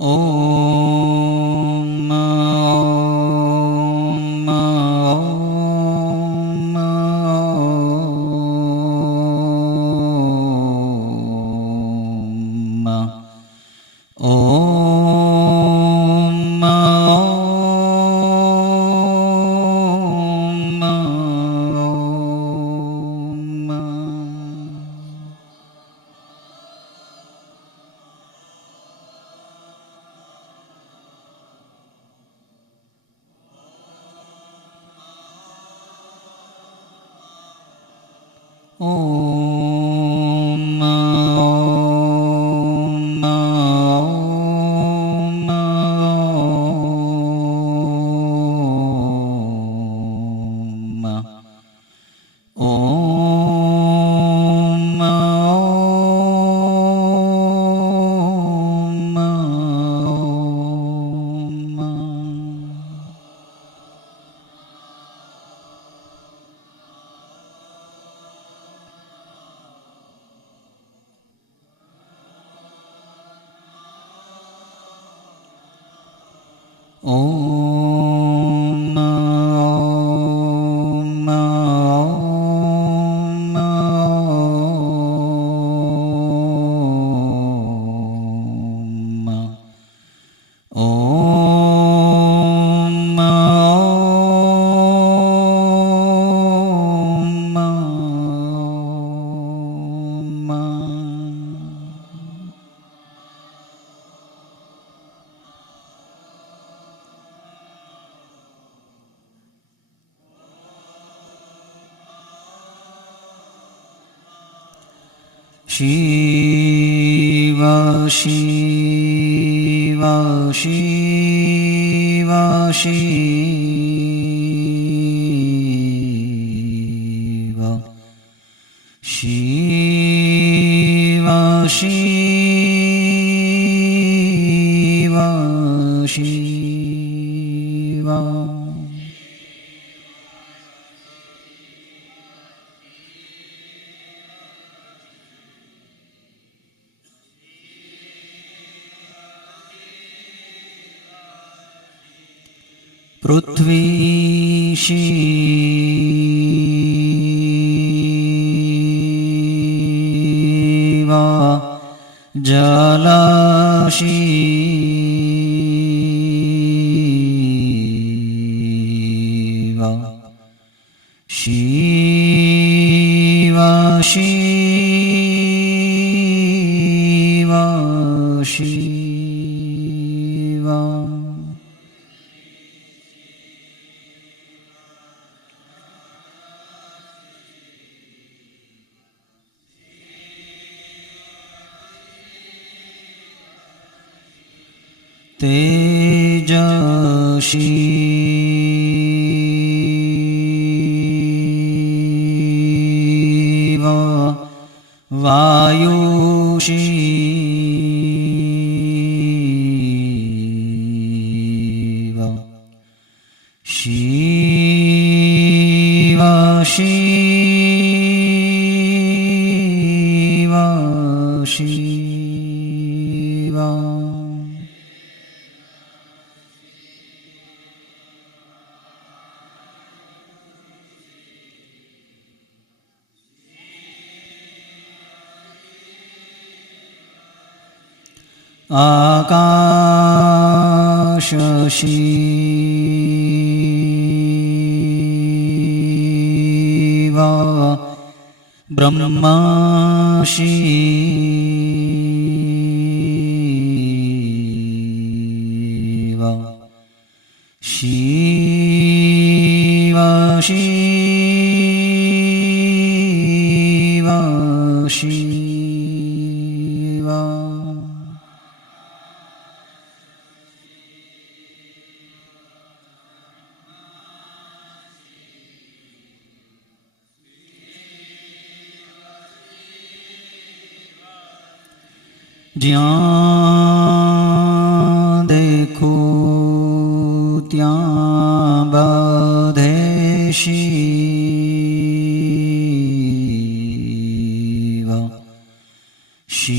ॐ शिव शिव शिव शिव शिव शिव शिव पृथ्वी शिव जल शिव शिव शिव शिव तेजसी वायु शिव शिव शिव शिव आकाश शिव ब्रह्मा शिव शिव शिव शिव જ્યાં દેખો ત્યાં બધે શિવ શિવ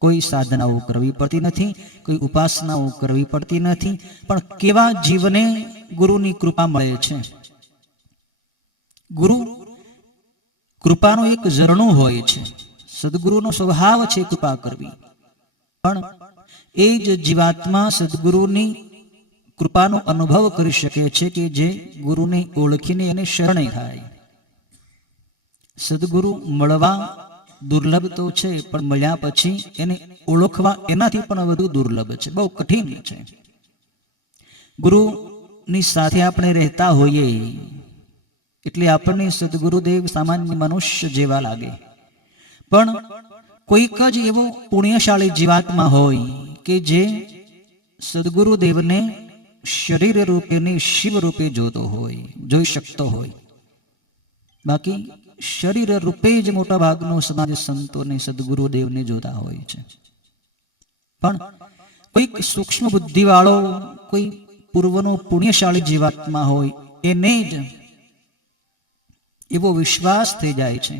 કોઈ સાધનાઓ કરવી પડતી નથી, કોઈ ઉપાસનાઓ કરવી પડતી નથી. પણ કેવા જીવને ગુરુની કૃપા મળે છે. ગુરુ કૃપાનું એક ઝરણું હોય છે. સદગુરુનો સ્વભાવ છે કૃપા કરવી. પણ એ જ જીવાત્મા સદગુરુની કૃપાનો અનુભવ કરી શકે છે કે જે ગુરુને ઓળખીને એને શરણે થાય. સદગુરુ મળવા દુર્લભ તો છે, પણ મળ્યા પછી એને ઓળખવા એનાથી પણ વધુ દુર્લભ છે, બહુ કઠિન છે. ગુરુની સાથે આપણે રહેતા હોઈએ એટલે આપણને સદગુરુદેવ સામાન્ય મનુષ્ય જેવા લાગે. પણ કોઈક જ એવો પુણ્યશાળી જીવાત્મા હોય કે જે સદગુરુદેવને શરીર રૂપે ને શિવ રૂપે જોતો હોય, જોઈ શકતો હોય. બાકી શરીર રૂપે જ મોટા ભાગનો સમાજ સંતોને સદગુરુદેવને જોતા હોય છે. પણ કોઈક સૂક્ષ્મ બુદ્ધિ વાળો, કોઈ પૂર્વનો પુણ્યશાળી જીવાત્મા હોય એને જ એવો વિશ્વાસ થઈ જાય છે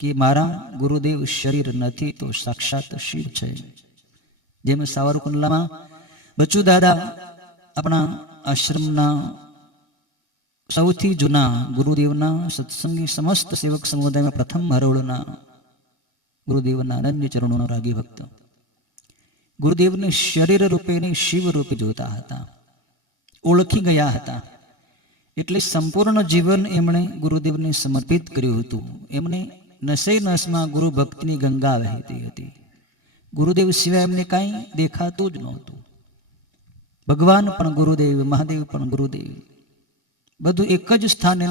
કે મારા ગુરુદેવ શરીર નથી તો સાક્ષાત શિવ છે. જેમ સાવરકુંડલામાં બચુ દાદા આપણા આશ્રમના સૌથી જૂના ગુરુદેવના સત્સંગી સમસ્ત સેવક સમુદાયમાં પ્રથમ હરોળના ગુરુદેવના અનન્ય ચરણોનો રાગી ભક્ત ગુરુદેવને શરીર રૂપે ને શિવ રૂપે જોતા હતા, ઓળખી ગયા હતા. એટલે સંપૂર્ણ જીવન એમણે ગુરુદેવને સમર્પિત કર્યું હતું. એમને નસે નસમાં ગુરુ ભક્તિની ગંગા વહેતી હતી. ગુરુદેવ સિવાય એમને કાંઈ દેખાતું જ નહોતું. ભગવાન પણ ગુરુદેવ, મહાદેવ પણ ગુરુદેવ, બધું એક જ સ્થાને,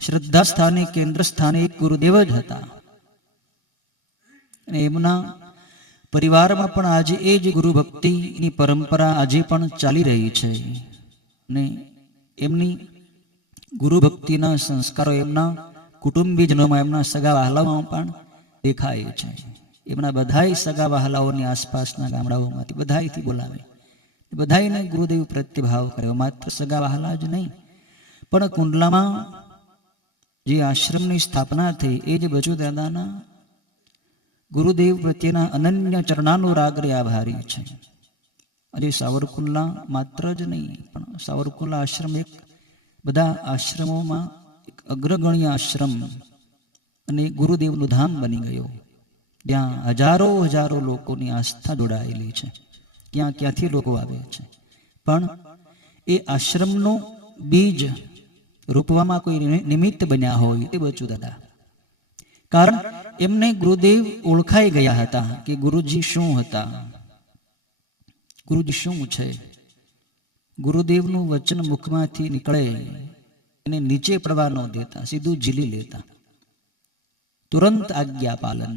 શ્રદ્ધા સ્થાને, કેન્દ્ર સ્થાને એક ગુરુદેવ જ હતા. અને એમના પરિવારમાં પણ આજે એ જ ગુરુ ભક્તિની પરંપરા આજે પણ ચાલી રહી છે. ને એમની ગુરુ ભક્તિના સંસ્કારો એમના કુટુંબીજનોમાં, એમના સગા વહાલાઓમાં પણ દેખાય છે. એમના બધાય સગા વહાલાઓની આસપાસના ગામડાઓમાંથી બધાયથી બોલાવે, બધાયને ગુરુદેવ પ્રત્યે ભાવ કર્યો. માત્ર સગા વહાલા જ નહીં, પણ કુંડલામાં જે આશ્રમની સ્થાપના થઈ એ જ બચુ દાદાના ગુરુદેવ પ્રત્યેના અનન્ય ચરણાનુરાગરે આભારી છે. આજે સાવરકુંડલા માત્ર જ નહીં, પણ સાવરકુંડલા આશ્રમ એક બધા આશ્રમોમાં એક અગ્રગણ્ય આશ્રમ અને ગુરુદેવનું ધામ બની ગયો. ત્યાં હજારો હજારો લોકોની આસ્થા જોડાયેલી છે. ક્યાં ક્યાંથી લોકો આવે છે. પણ એ આશ્રમનું બીજ રોપવામાં કોઈ નિમિત્ત બન્યા હોય તે બચુ દાદા. કારણ એમને ગુરુદેવ ઓળખાઈ ગયા હતા કે ગુરુજી શું હતા, ગુરુજી શું છે. ગુરુદેવનું વચન મુખમાંથી નીકળે એને નીચે પડવા ન દેતા, સીધું ઝીલી લેતા. તુરંત આજ્ઞા પાલન.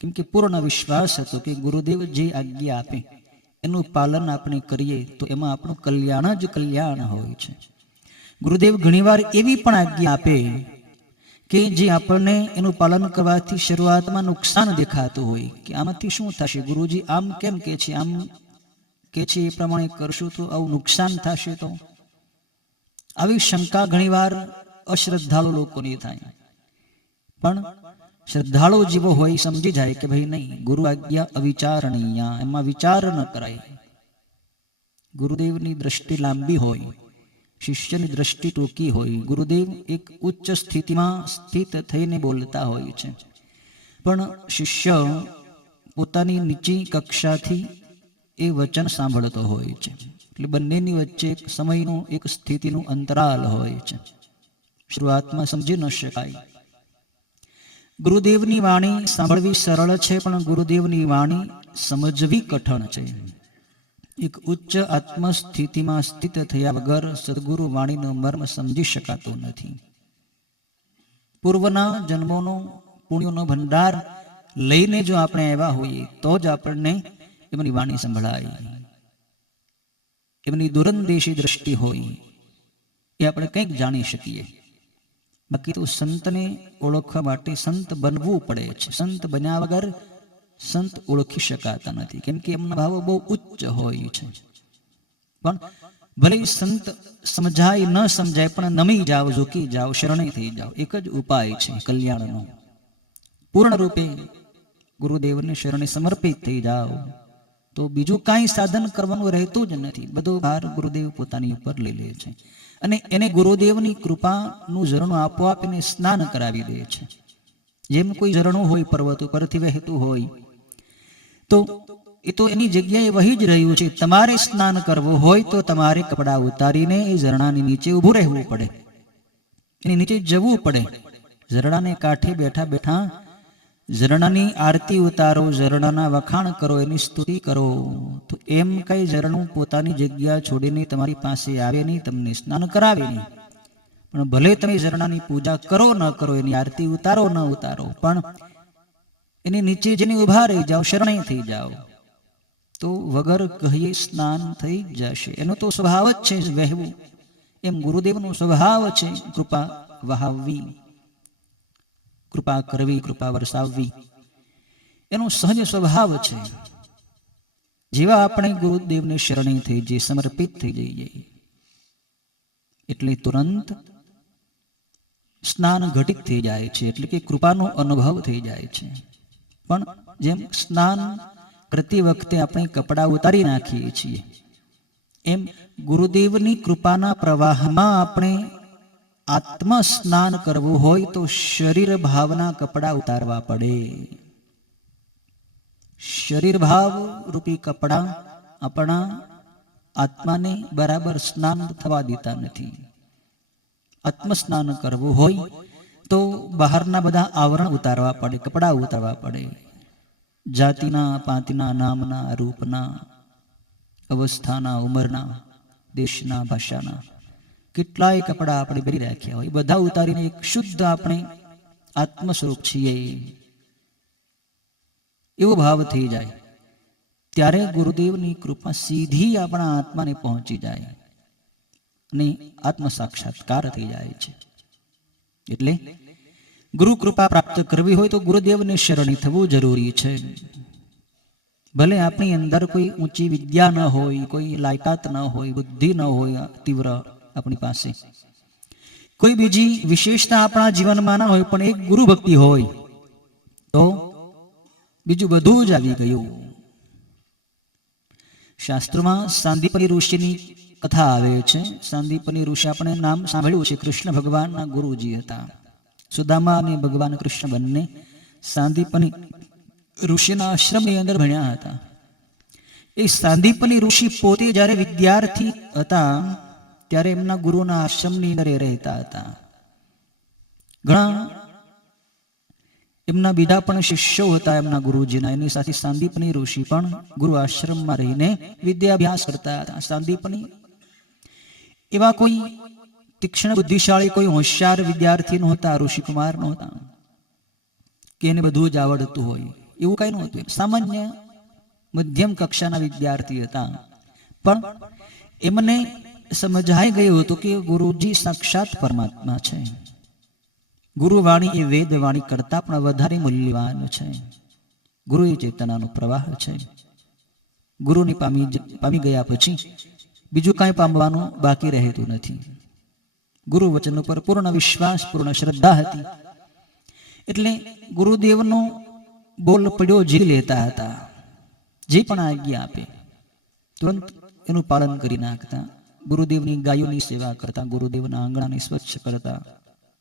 કેમ કે પૂર્ણ વિશ્વાસ હતો કે ગુરુદેવ જે આજ્ઞા આપે એનું પાલન આપણે કરીએ તો એમાં આપણું કલ્યાણ જ કલ્યાણ હોય છે. ગુરુદેવ ઘણીવાર એવી પણ આજ્ઞા આપે કે જે આપણને એનું પાલન કરવાથી શરૂઆતમાં નુકસાન દેખાતું હોય કે આમાંથી શું થશે, ગુરુજી આમ કેમ કે છે, આમ કે છે એ પ્રમાણે કરશું તો આવું નુકસાન થશે. તો આવી શંકા ઘણીવાર અશ્રદ્ધાળુ લોકોની થાય. પણ શ્રદ્ધાળુ જીવો હોય સમજી જાય કે ભાઈ નહીં, ગુરુ આજ્ઞા અવિચારણીય, એમાં વિચાર ન કરાય. ગુરુદેવની દ્રષ્ટિ લાંબી હોય, શિષ્યની દ્રષ્ટિ ટૂંકી હોય. ગુરુદેવ એક ઉચ્ચ સ્થિતિમાં સ્થિત થઈને બોલતા હોય છે, પણ શિષ્ય પોતાની નીચી કક્ષાથી એ વચન સાંભળતો હોય છે. એટલે બંનેની વચ્ચે એક સમયનું, એક સ્થિતિનું અંતરાલ હોય છે. શરૂઆતમાં સમજી ન શકાય. ગુરુદેવની વાણી સાંભળવી સરળ છે, પણ ગુરુદેવની વાણી સમજવી કઠણ છે. એક ઉચ્ચ આત્મસ્થિતિમાં સ્થિત થયા વગર સદગુરુ વાણીનો મર્મ સમજી શકાતો નથી. પૂર્વના જન્મોનો પુણ્યનો ભંડાર લઈને જો આપણે આવ્યા હોઈએ તો જ આપણને એમની વાણી સંભળાય. એમની દૂરંદેશી દ્રષ્ટિ હોય એ આપણે કંઈક જાણી શકીએ. બાકી તો સંતને ઓળખવા માટે સંત બનવું પડે છે. સંત બન્યા વગર સંત ઓળખી શકાતા નથી, કેમ કે એમના ભાવો બહુ ઉચ્ચ હોય છે. પણ ભલે સંત સમજાય ન સમજાય, પણ નમી જાઓ, ઝૂકી જાઓ, શરણે થઈ જાઓ. એક જ ઉપાય છે કલ્યાણનો. પૂર્ણ રૂપે ગુરુદેવને શરણે સમર્પિત થઈ જાઓ તો બીજું કાંઈ સાધન કરવાનું રહેતું જ નથી. બધો ભાર ગુરુદેવ પોતાની ઉપર લઈ લે છે અને એને ગુરુદેવની કૃપાનું ઝરણું આપોઆપ એને સ્નાન કરાવી દે છે. જેમ કોઈ ઝરણું હોય પર્વત ઉપરથી વહેતું હોય તો એ તો એની જગ્યાએ વહી જ રહ્યું છે. તમારે સ્નાન કરવું હોય તો તમારે કપડાં ઉતારીને એ ઝરણાની નીચે ઊભું રહેવું પડે, એની નીચે જવું પડે. ઝરણાને કાંઠે બેઠા બેઠા ઝરણાની આરતી ઉતારો, ઝરણાના વખાણ કરો, એની સ્તુતિ કરો. તો એમ કઈ ઝરણું પોતાની જગ્યા છોડીને તમારી પાસે આવે નહીં, તમને સ્નાન કરાવે નહીં. પણ ભલે તમે ઝરણાની પૂજા કરો ન કરો, એની આરતી ઉતારો ન ઉતારો, પણ એની નીચે જઈને ઊભા રહી જાઓ, શરણે થઈ જાઓ તો વગર કહીએ સ્નાન થઈ જશે. એનો તો સ્વભાવ જ છે વહેવું. એમ ગુરુદેવનો સ્વભાવ છે કૃપા વહાવવી, કૃપા કરવી, કૃપા વરસાવવી. એનો સહજ સ્વભાવ છે. જેવા આપણે ગુરુદેવને શરણે થઈ જઈએ, સમર્પિત થઈ જઈએ એટલે તુરંત સ્નાન ઘટિત થઈ જાય છે, એટલે કે કૃપાનો અનુભવ થઈ જાય છે. પણ જેમ સ્નાન કરતી વખતે આપણે કપડાં ઉતારી નાખીએ છીએ, એમ ગુરુદેવની કૃપાના પ્રવાહમાં આપણે આત્મ સ્નાન કરવું હોય તો શરીર ભાવના કપડાં ઉતારવા પડે. શરીર ભાવ રૂપી કપડાં આપણા આત્માને બરાબર સ્નાન થવા દેતા નથી. આત્મ સ્નાન કરવું હોય તો બહારના બધા આવરણ ઉતારવા પડે, કપડાં ઉતારવા પડે. જાતિના, પાંતિના, નામના, રૂપના, અવસ્થાના, ઉંમરના, દેશના, ભાષાના કેટલાય કપડાં આપણે ભરી રાખ્યા હોય, બધા ઉતારીને એક શુદ્ધ આપણે આત્મ સ્વરૂપ છીએ એવો ભાવ થઈ જાય ત્યારે ગુરુદેવની કૃપા સીધી આપણા આત્માને પહોંચી જાય અને આત્મ સાક્ષાત્કાર થઈ જાય છે. એટલે ગુરુ કૃપા પ્રાપ્ત કરવી હોય તો ગુરુદેવને શરણે થવું જરૂરી છે. ભલે આપણી અંદર કોઈ ઊંચી વિદ્યા ન હોય, કોઈ લાયકાત ન હોય, બુદ્ધિ ન હોય તીવ્ર આપણી પાસે, કોઈ બીજી વિશેષતા આપણા જીવનમાં ના હોય, પણ એક ગુરુ ભક્તિ હોય તો બીજું બધું જ આવી ગયું. શાસ્ત્રોમાં સાંદીપની ઋષિની કથા આવે છે. સાંદીપની ઋષિ આપણે નામ સાંભળ્યું છે, કૃષ્ણ ભગવાનના ગુરુજી હતા. સુદામા અને ભગવાન કૃષ્ણ બંને સાંદીપની ઋષિના આશ્રમની અંદર ભણ્યા હતા. એ સાંદીપની ઋષિ પોતે જ્યારે વિદ્યાર્થી હતા ત્યારે એમના ગુરુના આશ્રમની અંદર રહેતા હતા. ઘણા એમના બીજા પણ શિષ્યો હતા એમના ગુરુજીના. એની સાથે સાંદીપની ઋષિ પણ ગુરુ આશ્રમમાં રહીને વિદ્યાભ્યાસ કરતા હતા. સાંદીપની એવા કોઈ તીક્ષ્ણ બુદ્ધિશાળી, કોઈ હોશિયાર વિદ્યાર્થી નહોતા, ઋષિકુમાર નહોતા કે એને બધું જ આવડતું હોય, એવું કઈ નહોતું. સામાન્ય મધ્યમ કક્ષાના વિદ્યાર્થી હતા. પણ એમને સમજાઈ ગયું હતું કે ગુરુજી સાક્ષાત પરમાત્મા છે. ગુરુવાણી એ વેદવાણી કરતા પણ વધારે મૂલ્યવાન છે. ગુરુ એ ચેતનાનો પ્રવાહ છે. ગુરુને પામી ગયા પછી બીજું કાંઈ પામવાનું બાકી રહેતું નથી. ગુરુ વચન ઉપર પૂર્ણ વિશ્વાસ, પૂર્ણ શ્રદ્ધા હતી એટલે ગુરુદેવનો બોલ પડ્યો ઝીલી લેતા હતા. જે પણ આજ્ઞા આપે તુરંત એનું પાલન કરી નાખતા. ગુરુદેવની ગાયોની સેવા કરતા, ગુરુદેવના આંગણાને સ્વચ્છ કરતા,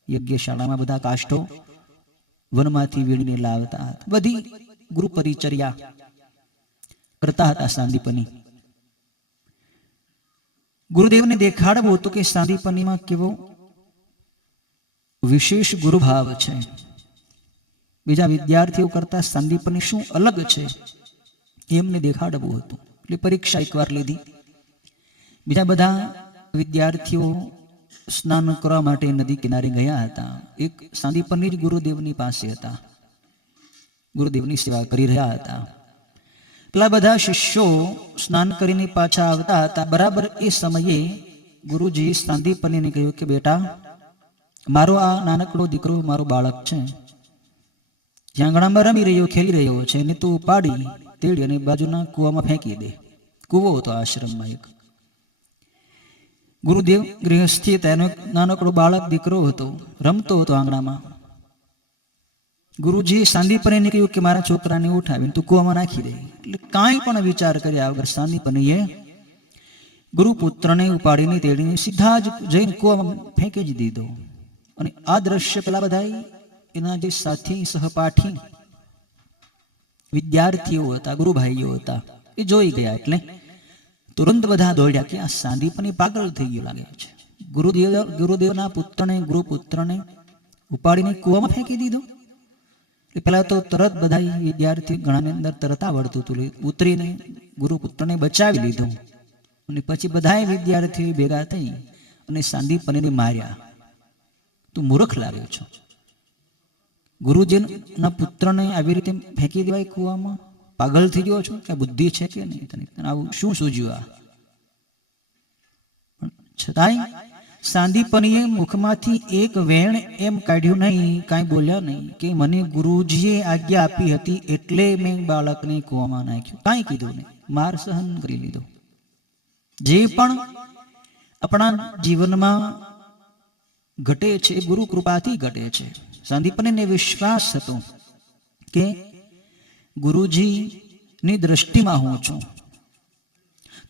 યજ્ઞશાળામાં બધા કાષ્ઠો વનમાંથી વીણીને લાવતા હતા. બધી ગુરુ પરિચર્યા કરતા હતા સાંદીપની. ગુરુદેવને દેખાડવું હતું કે સાંદીપનીમાં કેવો વિશેષ ગુરુભાવ છે. બીજા વિદ્યાર્થીઓ કરતા સાંદીપની શું અલગ છે એમને દેખાડવું હતું. એટલે પરીક્ષા એકવાર લીધી. બીજા બધા વિદ્યાર્થીઓ સ્નાન કરવા માટે નદી કિનારે ગયા હતા. એક સાંદીપની જ ગુરુદેવની પાસે હતા, ગુરુદેવની સેવા કરી રહ્યા હતા. પેલા બધા શિષ્યો સ્નાન કરીને પાછા આવતા હતા. બરાબર એ સમયે ગુરુજી સાંદીપનીને કહ્યું કે બેટા, મારો આ નાનકડો દીકરો, મારો બાળક છે, જ્યાં આંગણામાં રમી રહ્યો, ખેલી રહ્યો છે, એને તું ઉપાડી તેડી અને બાજુના કૂવામાં ફેંકી દે. કૂવો હતો આશ્રમમાં એક. ગુરુદેવ ગૃહસ્થી તેનો નાનકડો બાળક દીકરો હતો, રમતો હતો આંગણામાં. ગુરુજીએ સાંદીપનીને કહ્યું કે મારા છોકરાને ઉઠાવીને તું કૂવામાં નાખી દે. એટલે કાંઈ પણ વિચાર કર્યા વગર સાંદીપનીએ ગુરુપુત્રને ઉપાડીને તેડીને સીધા જ જઈને કૂવામાં ફેંકી જ દીધો. અને આ દ્રશ્ય પેલા બધા એના જે સાથી સહપાઠી વિદ્યાર્થીઓ હતા, ગુરુભાઈઓ હતા, એ જોઈ ગયા. એટલે તુરંત બધા દોડ્યા કે આ સાંદીપની પાગલ થઈ ગયો લાગે છે. ગુરુદેવના પુત્રને, ગુરુપુત્રને ઉપાડીને કૂવામાં ફેંકી દીધો. એટલે પેલા તો તરત બધા વિદ્યાર્થી ઘણાની અંદર તરત આવડતું હતું, ઉતરીને ગુરુપુત્રને બચાવી લીધો. અને પછી બધા વિદ્યાર્થીઓ ભેગા થઈ અને સાંદીપનીને માર્યા. તું મૂર્ખ લાગ્યો છો, ગુરુજીના પુત્રને આવી રીતે ફેંકી દેવાય કૂવામાં? પાગલ થઈ ગયો છો કે બુદ્ધિ છે કે નહીં? તને આવું શું સૂજ્યું? આ છતાંય સાંદીપનીએ મુખમાંથી એક વેણ એમ કાઢ્યું નહીં, કાંઈ બોલ્યા નહીં કે મને ગુરુજીએ આજ્ઞા આપી હતી એટલે મેં બાળકને કૂવામાં નાખ્યું. કાંઈ કીધું નહીં, માર સહન કરી લીધો. જે પણ આપણા જીવનમાં ઘટે છે એ ગુરુ કૃપાથી ઘટે છે. સાંદીપનીને વિશ્વાસ હતો કે ગુરુજીની દ્રષ્ટિમાં હું છું,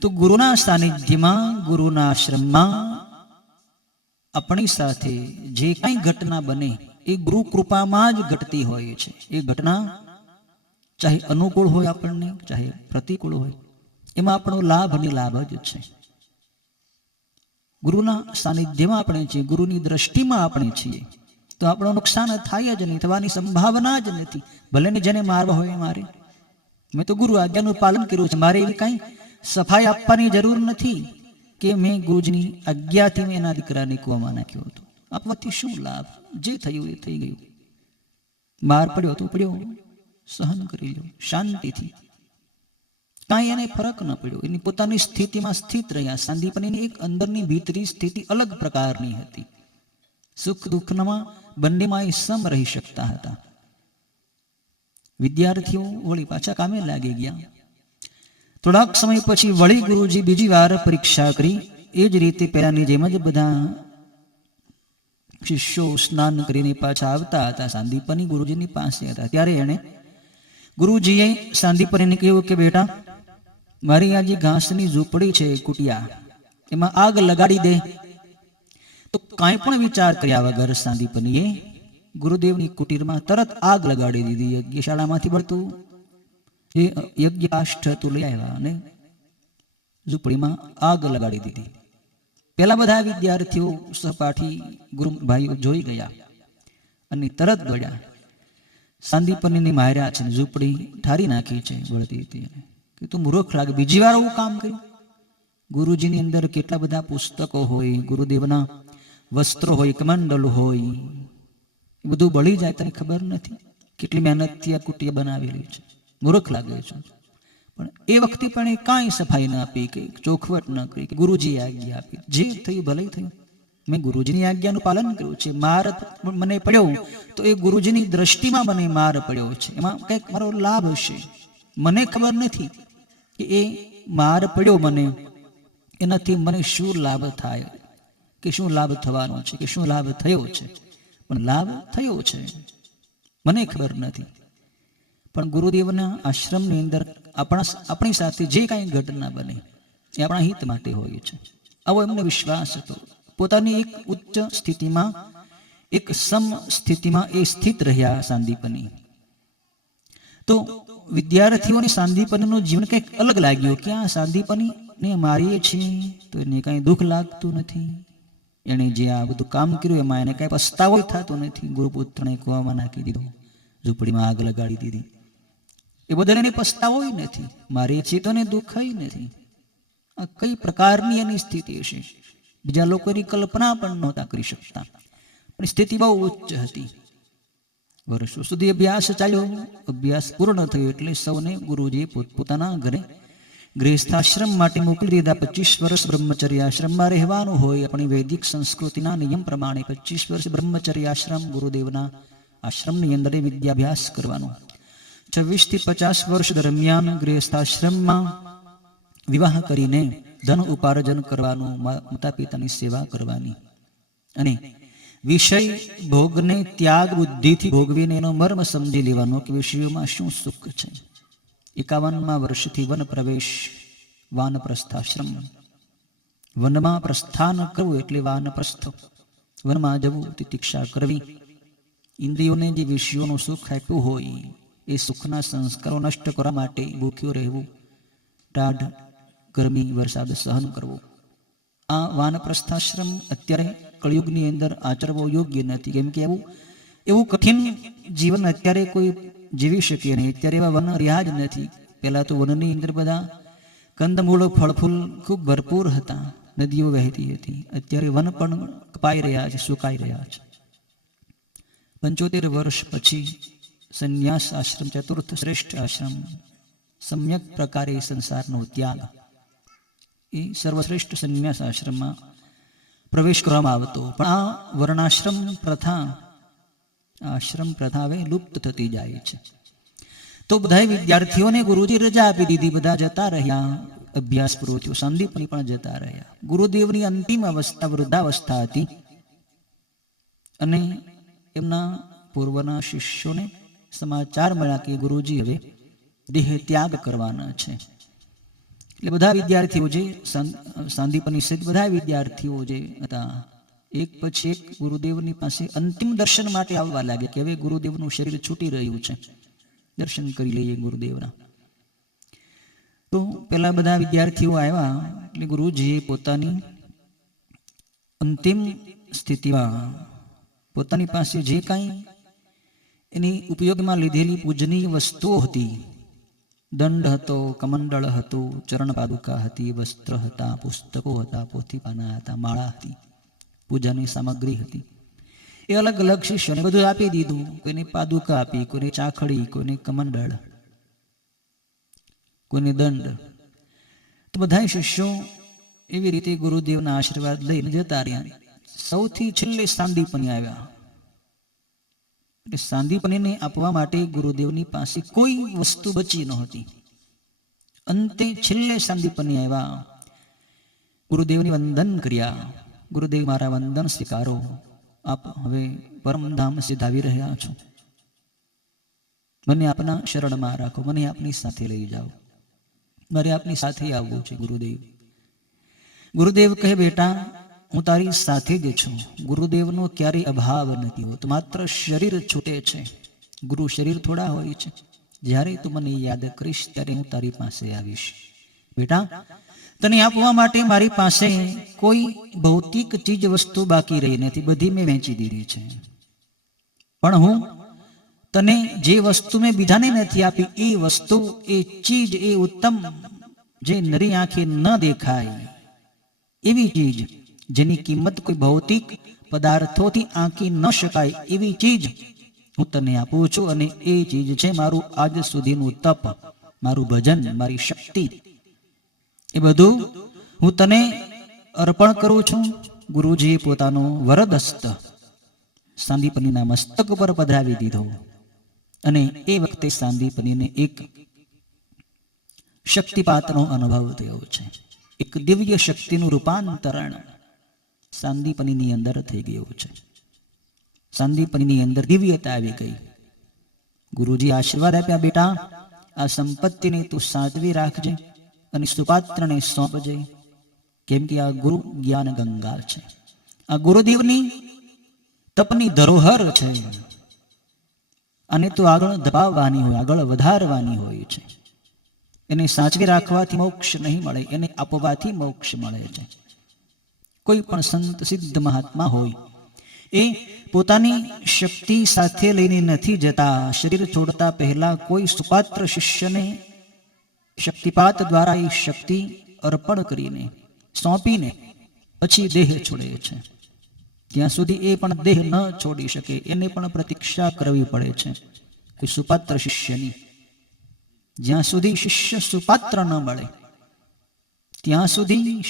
તો ગુરુના સાનિધ્યમાં, ગુરુના આશ્રમમાં આપણી સાથે જે કઈ ઘટના બને એ ગુરુ કૃપામાં જ ઘટતી હોય છે. એ ઘટના ચાહે અનુકૂળ હોય આપણને, ચાહે પ્રતિકૂળ હોય, એમાં આપણો લાભ અને લાભ જ છે. ગુરુના સાનિધ્યમાં આપણે છીએ, ગુરુની દ્રષ્ટિમાં આપણે છીએ, તો આપણું નુકસાન થાય જ નહીં, થવાની સંભાવના જ નથી. ભલે ને જેને મારવા હોય મારે. મેં તો ગુરુ આજ્ઞાનું પાલન કર્યું છે, મારે એવી કઈ સફાઈ આપવાની જરૂર નથી કે મેં ગુરુજીની આજ્ઞાથી મેં એના દીકરાને કૂવામાં નાખ્યો હતો. આપવાથી શું લાભ? જે થયું એ થઈ ગયું. માર પડ્યો તો પડ્યો, સહન કરી લો શાંતિથી. કાંઈ એને ફરક ન પડ્યો, એની પોતાની સ્થિતિમાં સ્થિત રહ્યા. સાંદીપનીની એક અંદરની ભીતરી સ્થિતિ અલગ પ્રકારની હતી. સુખ દુઃખમાં બંનેમાં એ સમ રહી શકતા હતા. વિદ્યાર્થીઓ વળી પાછા કામે લાગી ગયા. થોડાક સમય પછી વળી ગુરુજી બીજી વાર પરીક્ષા કરી. એ જ રીતે પહેલાની જેમ જ બધા શિષ્યો સ્નાન કરીને પાછા આવતા હતા. સાંદીપની ગુરુજીની પાસે હતા. ત્યારે એણે ગુરુજીએ સાંદીપનીને કહ્યું કે બેટા, મારી આ જે ઘાસની ઝૂંપડી છે, કુટિયા, એમાં આગ લગાડી દે. તો કાંઈ પણ વિચાર કર્યા વગર સાંદીપનીએ ગુરુદેવની કુટીરમાં તરત આગ લગાડી દીધી. યજ્ઞશાળામાંથી બળતું જે યજ્ઞકાષ્ઠ હતું લઈ આવ્યા અને ઝૂંપડીમાં આગ લગાડી દીધી. પેલા બધા વિદ્યાર્થીઓ, સહપાઠી ગુરુ ભાઈઓ જોઈ ગયા અને તરત દોડ્યા. સાંદીપનીને માર્યા છે, ઝૂંપડી ઠારી નાખી છે બળતી હતી. કે તું મૂર્ખ લાગે, બીજી વાર આવું કામ કર્યું? ગુરુજીની અંદર કેટલા બધા પુસ્તકો હોય, ગુરુદેવના વસ્ત્રો હોય, કમંડલ હોય, એ બધું બળી જાય, તને ખબર નથી? કેટલી મહેનતથી આ કુટિયા બનાવેલી છે. મૂર્ખ લાગે છે. પણ એ વખતે પણ એ કાંઈ સફાઈ ન આપી, કે ચોખવટ ન કરી, કે ગુરુજીએ આજ્ઞા આપી. જે થયું ભલે થયું, મેં ગુરુજીની આજ્ઞાનું પાલન કર્યું છે. માર મને પડ્યો તો એ ગુરુજીની દ્રષ્ટિમાં મને માર પડ્યો છે, એમાં કંઈક મારો લાભ હશે. મને ખબર નથી કે એ માર પડ્યો મને, એનાથી મને શું લાભ થાય, કે શું લાભ થવાનો છે, કે શું લાભ થયો છે. પણ લાભ થયો છે, મને ખબર નથી. પણ ગુરુદેવના આશ્રમની અંદર આપણી સાથે જે કાંઈ ઘટના બને એ આપણા હિત માટે હોય છે, આવો એમને વિશ્વાસ હતો. પોતાની એક ઉચ્ચ સ્થિતિમાં, એક સમ સ્થિતિમાં એ સ્થિત રહ્યા સાંદીપની. તો વિદ્યાર્થીઓને સાંદીપનીનું જીવન કંઈક અલગ લાગ્યું કે આ સાંદીપનીને મારીએ છીએ તો એને કાંઈ દુઃખ લાગતું નથી. એણે જે આ બધું કામ કર્યું એમાં એને કાંઈ પસ્તાવો થતો નથી. ગુરુપુત્રને કૂવામાં નાખી દીધો, ઝૂંપડીમાં આગ લગાડી દીધી, એ બદલ એને પસ્તાવો નથી. મારીએ છીએ તો એને દુઃખ નથી. આ કઈ પ્રકારની એની સ્થિતિ હશે, બીજા લોકોની કલ્પના પણ નહોતા કરી શકતા. પણ સ્થિતિ બહુ ઉચ્ચ હતી. વર્ષો સુધી અભ્યાસ ચાલ્યો. અભ્યાસ પૂર્ણ થયો એટલે સૌને ગુરુજીએ પોતપોતાના ઘરે ગૃહસ્થાશ્રમ માટે મોકલી દીધા. 25 વર્ષ બ્રહ્મચર્ય આશ્રમમાં રહેવાનું હોય. આપણી વૈદિક સંસ્કૃતિના નિયમ પ્રમાણે 25 વર્ષ બ્રહ્મચર્ય આશ્રમ, ગુરુદેવના આશ્રમની અંદર વિદ્યાભ્યાસ કરવાનો. 26 થી 50 વર્ષ દરમિયાન ગૃહસ્થાશ્રમમાં વિવાહ કરીને ધન ઉપાર્જન કરવાનું, માતા પિતાની સેવા કરવાની. અને વિષય ભોગને ત્યાગ બુદ્ધિથી ભોગવીને એનો મર્મ સમજી લેવાનો કે વિષયોમાં શું સુખ છે. 51મા વર્ષથી વન પ્રવેશ, વાનપ્રસ્થાશ્રમ. વનમાં પ્રસ્થાન કરવું એટલે વાનપ્રસ્થ, વનમાં જવું, તિતિક્ષા કરવી. ઇન્દ્રિયોને જે વિષયોનું સુખ આપ્યું હોય એ સુખના સંસ્કારો નષ્ટ કરવા માટે ભૂખ્યું રહેવું, ટાઢ, ગરમી, વરસાદ સહન કરવો. આ વાનપ્રસ્થાશ્રમ અત્યારે કળિયુગની અંદર આચરવો યોગ્ય નથી. કેમ કે એવું કઠિન જીવન અત્યારે કોઈ જીવી શકે નહીં. અત્યારે એવા વન રહ્યા જ નથી. પહેલાં તો વનની અંદર બધા કંદમૂળો, ફળફૂલ ખૂબ ભરપૂર હતા, નદીઓ વહેતી હતી. અત્યારે વન પણ કપાઈ રહ્યા છે, સુકાઈ રહ્યા છે. 75 વર્ષ પછી સંન્યાસ આશ્રમ, ચતુર્થ શ્રેષ્ઠ આશ્રમ, સમ્યક પ્રકારે સંસારનો ત્યાગ, એ સર્વશ્રેષ્ઠ સંન્યાસ આશ્રમમાં પ્રવેશ કરવામાં આવતો. પણ આ વર્ણાશ્રમ પ્રથા, આશ્રમ પ્રથા હવે લુપ્ત થતી જાય છે. તો બધા વિદ્યાર્થીઓને ગુરુજી રજા આપી દીધી, બધા જતા રહ્યા. અભ્યાસ પૂરો થયો, સંદીપની પણ જતા રહ્યા. ગુરુદેવની અંતિમ અવસ્થા વૃદ્ધાવસ્થા હતી અને એમના પૂર્વના શિષ્યોને સમાચાર મળ્યા કે ગુરુજી હવે દેહ ત્યાગ કરવાના છે. એટલે બધા વિદ્યાર્થીઓ જે સાંદીપની સહિત બધા વિદ્યાર્થીઓ જે હતા એક પછી એક ગુરુદેવની પાસે અંતિમ દર્શન માટે આવવા લાગે કે હવે ગુરુદેવનું શરીર છૂટી રહ્યું છે, દર્શન કરી લઈએ ગુરુદેવના. તો પેલા બધા વિદ્યાર્થીઓ આવ્યા એટલે ગુરુજીએ પોતાની અંતિમ સ્થિતિમાં પોતાની પાસે જે કાંઈ એની ઉપયોગમાં લીધેલી પૂજનીય વસ્તુઓ હતી, દંડ હતો, કમંડળ હતું, ચરણ પાદુકા હતી, વસ્ત્ર હતા, પુસ્તકો હતા, પોથીપાના હતા, માળા હતી, પૂજાની સામગ્રી હતી, એ અલગ અલગ શિષ્યોને બધું આપી દીધું. કોઈને પાદુકા આપી, કોઈને ચાખડી, કોઈને કમંડળ, કોઈને દંડ. તો બધા શિષ્યો એવી રીતે ગુરુદેવના આશીર્વાદ લઈને જતા રહ્યા. સૌથી છેલ્લે સાંદીપની આવ્યા. એટલે સાંદીપનીને આપવા માટે ગુરુદેવની પાસે કોઈ વસ્તુ બચી નહોતી. અંતે છેલ્લે સાંદીપની આવ્યા, ગુરુદેવને વંદન કર્યા. ગુરુદેવ, મારા વંદન સ્વીકારો, આપ હવે પરમધામ સિધાવી રહ્યા છો, મને આપના શરણમાં રાખો, મને આપની સાથે લઈ જાઓ, મારે આપની સાથે આવવું છે ગુરુદેવ. ગુરુદેવ કહે, બેટા હું તારી સાથે જ છું. ગુરુદેવનો ક્યારેય અભાવ નથી હોતો, માત્ર શરીર છૂટે છે. ગુરુ શરીર થોડા હોય છે. જ્યારે તું મને યાદ કરીશ ત્યારે હું તારી પાસે આવીશ. બેટા, તને આપવા માટે મારી પાસે કોઈ ભૌતિક ચીજ વસ્તુ બાકી રહી નથી, બધી મેં વેચી દીધી છે. પણ હું તને જે વસ્તુ મેં બીજાને નથી આપી, એ વસ્તુ, એ ચીજ, એ ઉત્તમ, જે નરી આંખે ન દેખાય એવી ચીજ, જેની કિંમત કોઈ ભૌતિક પદાર્થોથી આંકી ન શકાય એવી ચીજ હું તને આપું છું. અને એ ચીજ છે મારું આજ સુધીનું તપ, મારું ભજન, મારી શક્તિ. એ બધું હું તને અર્પણ કરું છું. ગુરુજીએ પોતાનો વરદ હસ્ત સાંદીપનીના મસ્તક પર પધરાવી દીધો અને એ વખતે સાંદીપનીને એક શક્તિપાતનો અનુભવ થયો છે. એક દિવ્ય શક્તિનું રૂપાંતરણ સાંદીપનીની અંદર થઈ ગયું છે. સાંદીપનીની અંદર દિવ્યતા આવી ગઈ. ગુરુજી આશીર્વાદ આપ્યા, બેટા આ સંપત્તિને તું સાચવી રાખજે અને સુપાત્રને સોંપજે, કેમ કે આ ગુરુ જ્ઞાન ગંગા છે, આ ગુરુદેવની તપની ધરોહર છે. અને તું આગળ દબાવવાની હોય, આગળ વધારવાની હોય છે. એને સાચવી રાખવાથી મોક્ષ નહીં મળે, એને આપવાથી મોક્ષ મળે છે. કોઈ પણ સંત સિદ્ધ મહાત્મા હોય એ પોતાની શક્તિ સાથે લઈને નથી જતા. શરીર છોડતા પહેલા કોઈ સુપાત્ર શિષ્યને શક્તિપાત દ્વારા એ શક્તિ અર્પણ કરીને, સોંપીને પછી દેહ છોડે છે. ત્યાં સુધી એ પણ દેહ ન છોડી શકે, એને પણ પ્રતીક્ષા કરવી પડે છે કોઈ સુપાત્ર શિષ્યની. જ્યાં સુધી શિષ્ય સુપાત્ર ન મળે ત્યાં સુધી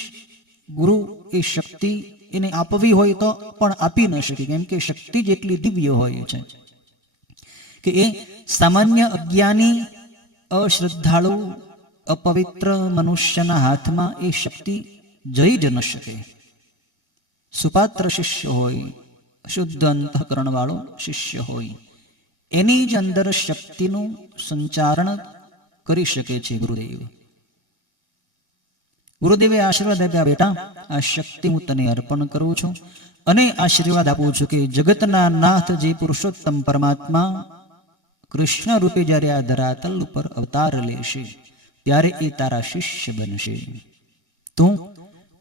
ગુરુ એ શક્તિ એને આપવી હોય તો પણ આપી ન શકે, કેમ કે શક્તિ જેટલી દિવ્ય હોય છે કે એ સામાન્ય અજ્ઞાની, અશ્રદ્ધાળુ, અપવિત્ર મનુષ્યના હાથમાં એ શક્તિ જઈ જ ન શકે. સુપાત્ર શિષ્ય હોય શુદ્ધ અંતઃકરણ વાળો શિષ્ય હોય એની જ અંદર શક્તિનું સંચારણ કરી શકે છે ગુરુદેવ. ગુરુદેવે આશીર્વાદ આપ્યા, બેટા આ શક્તિ હું તને અર્પણ કરું છું અને આશીર્વાદ આપું છું કે જગતના નાથ જે પુરુષોત્તમ પરમાત્મા કૃષ્ણ રૂપે જ્યારે આ ધરાતલ ઉપર અવતાર લેશે ત્યારે એ તારા શિષ્ય બનશે. તું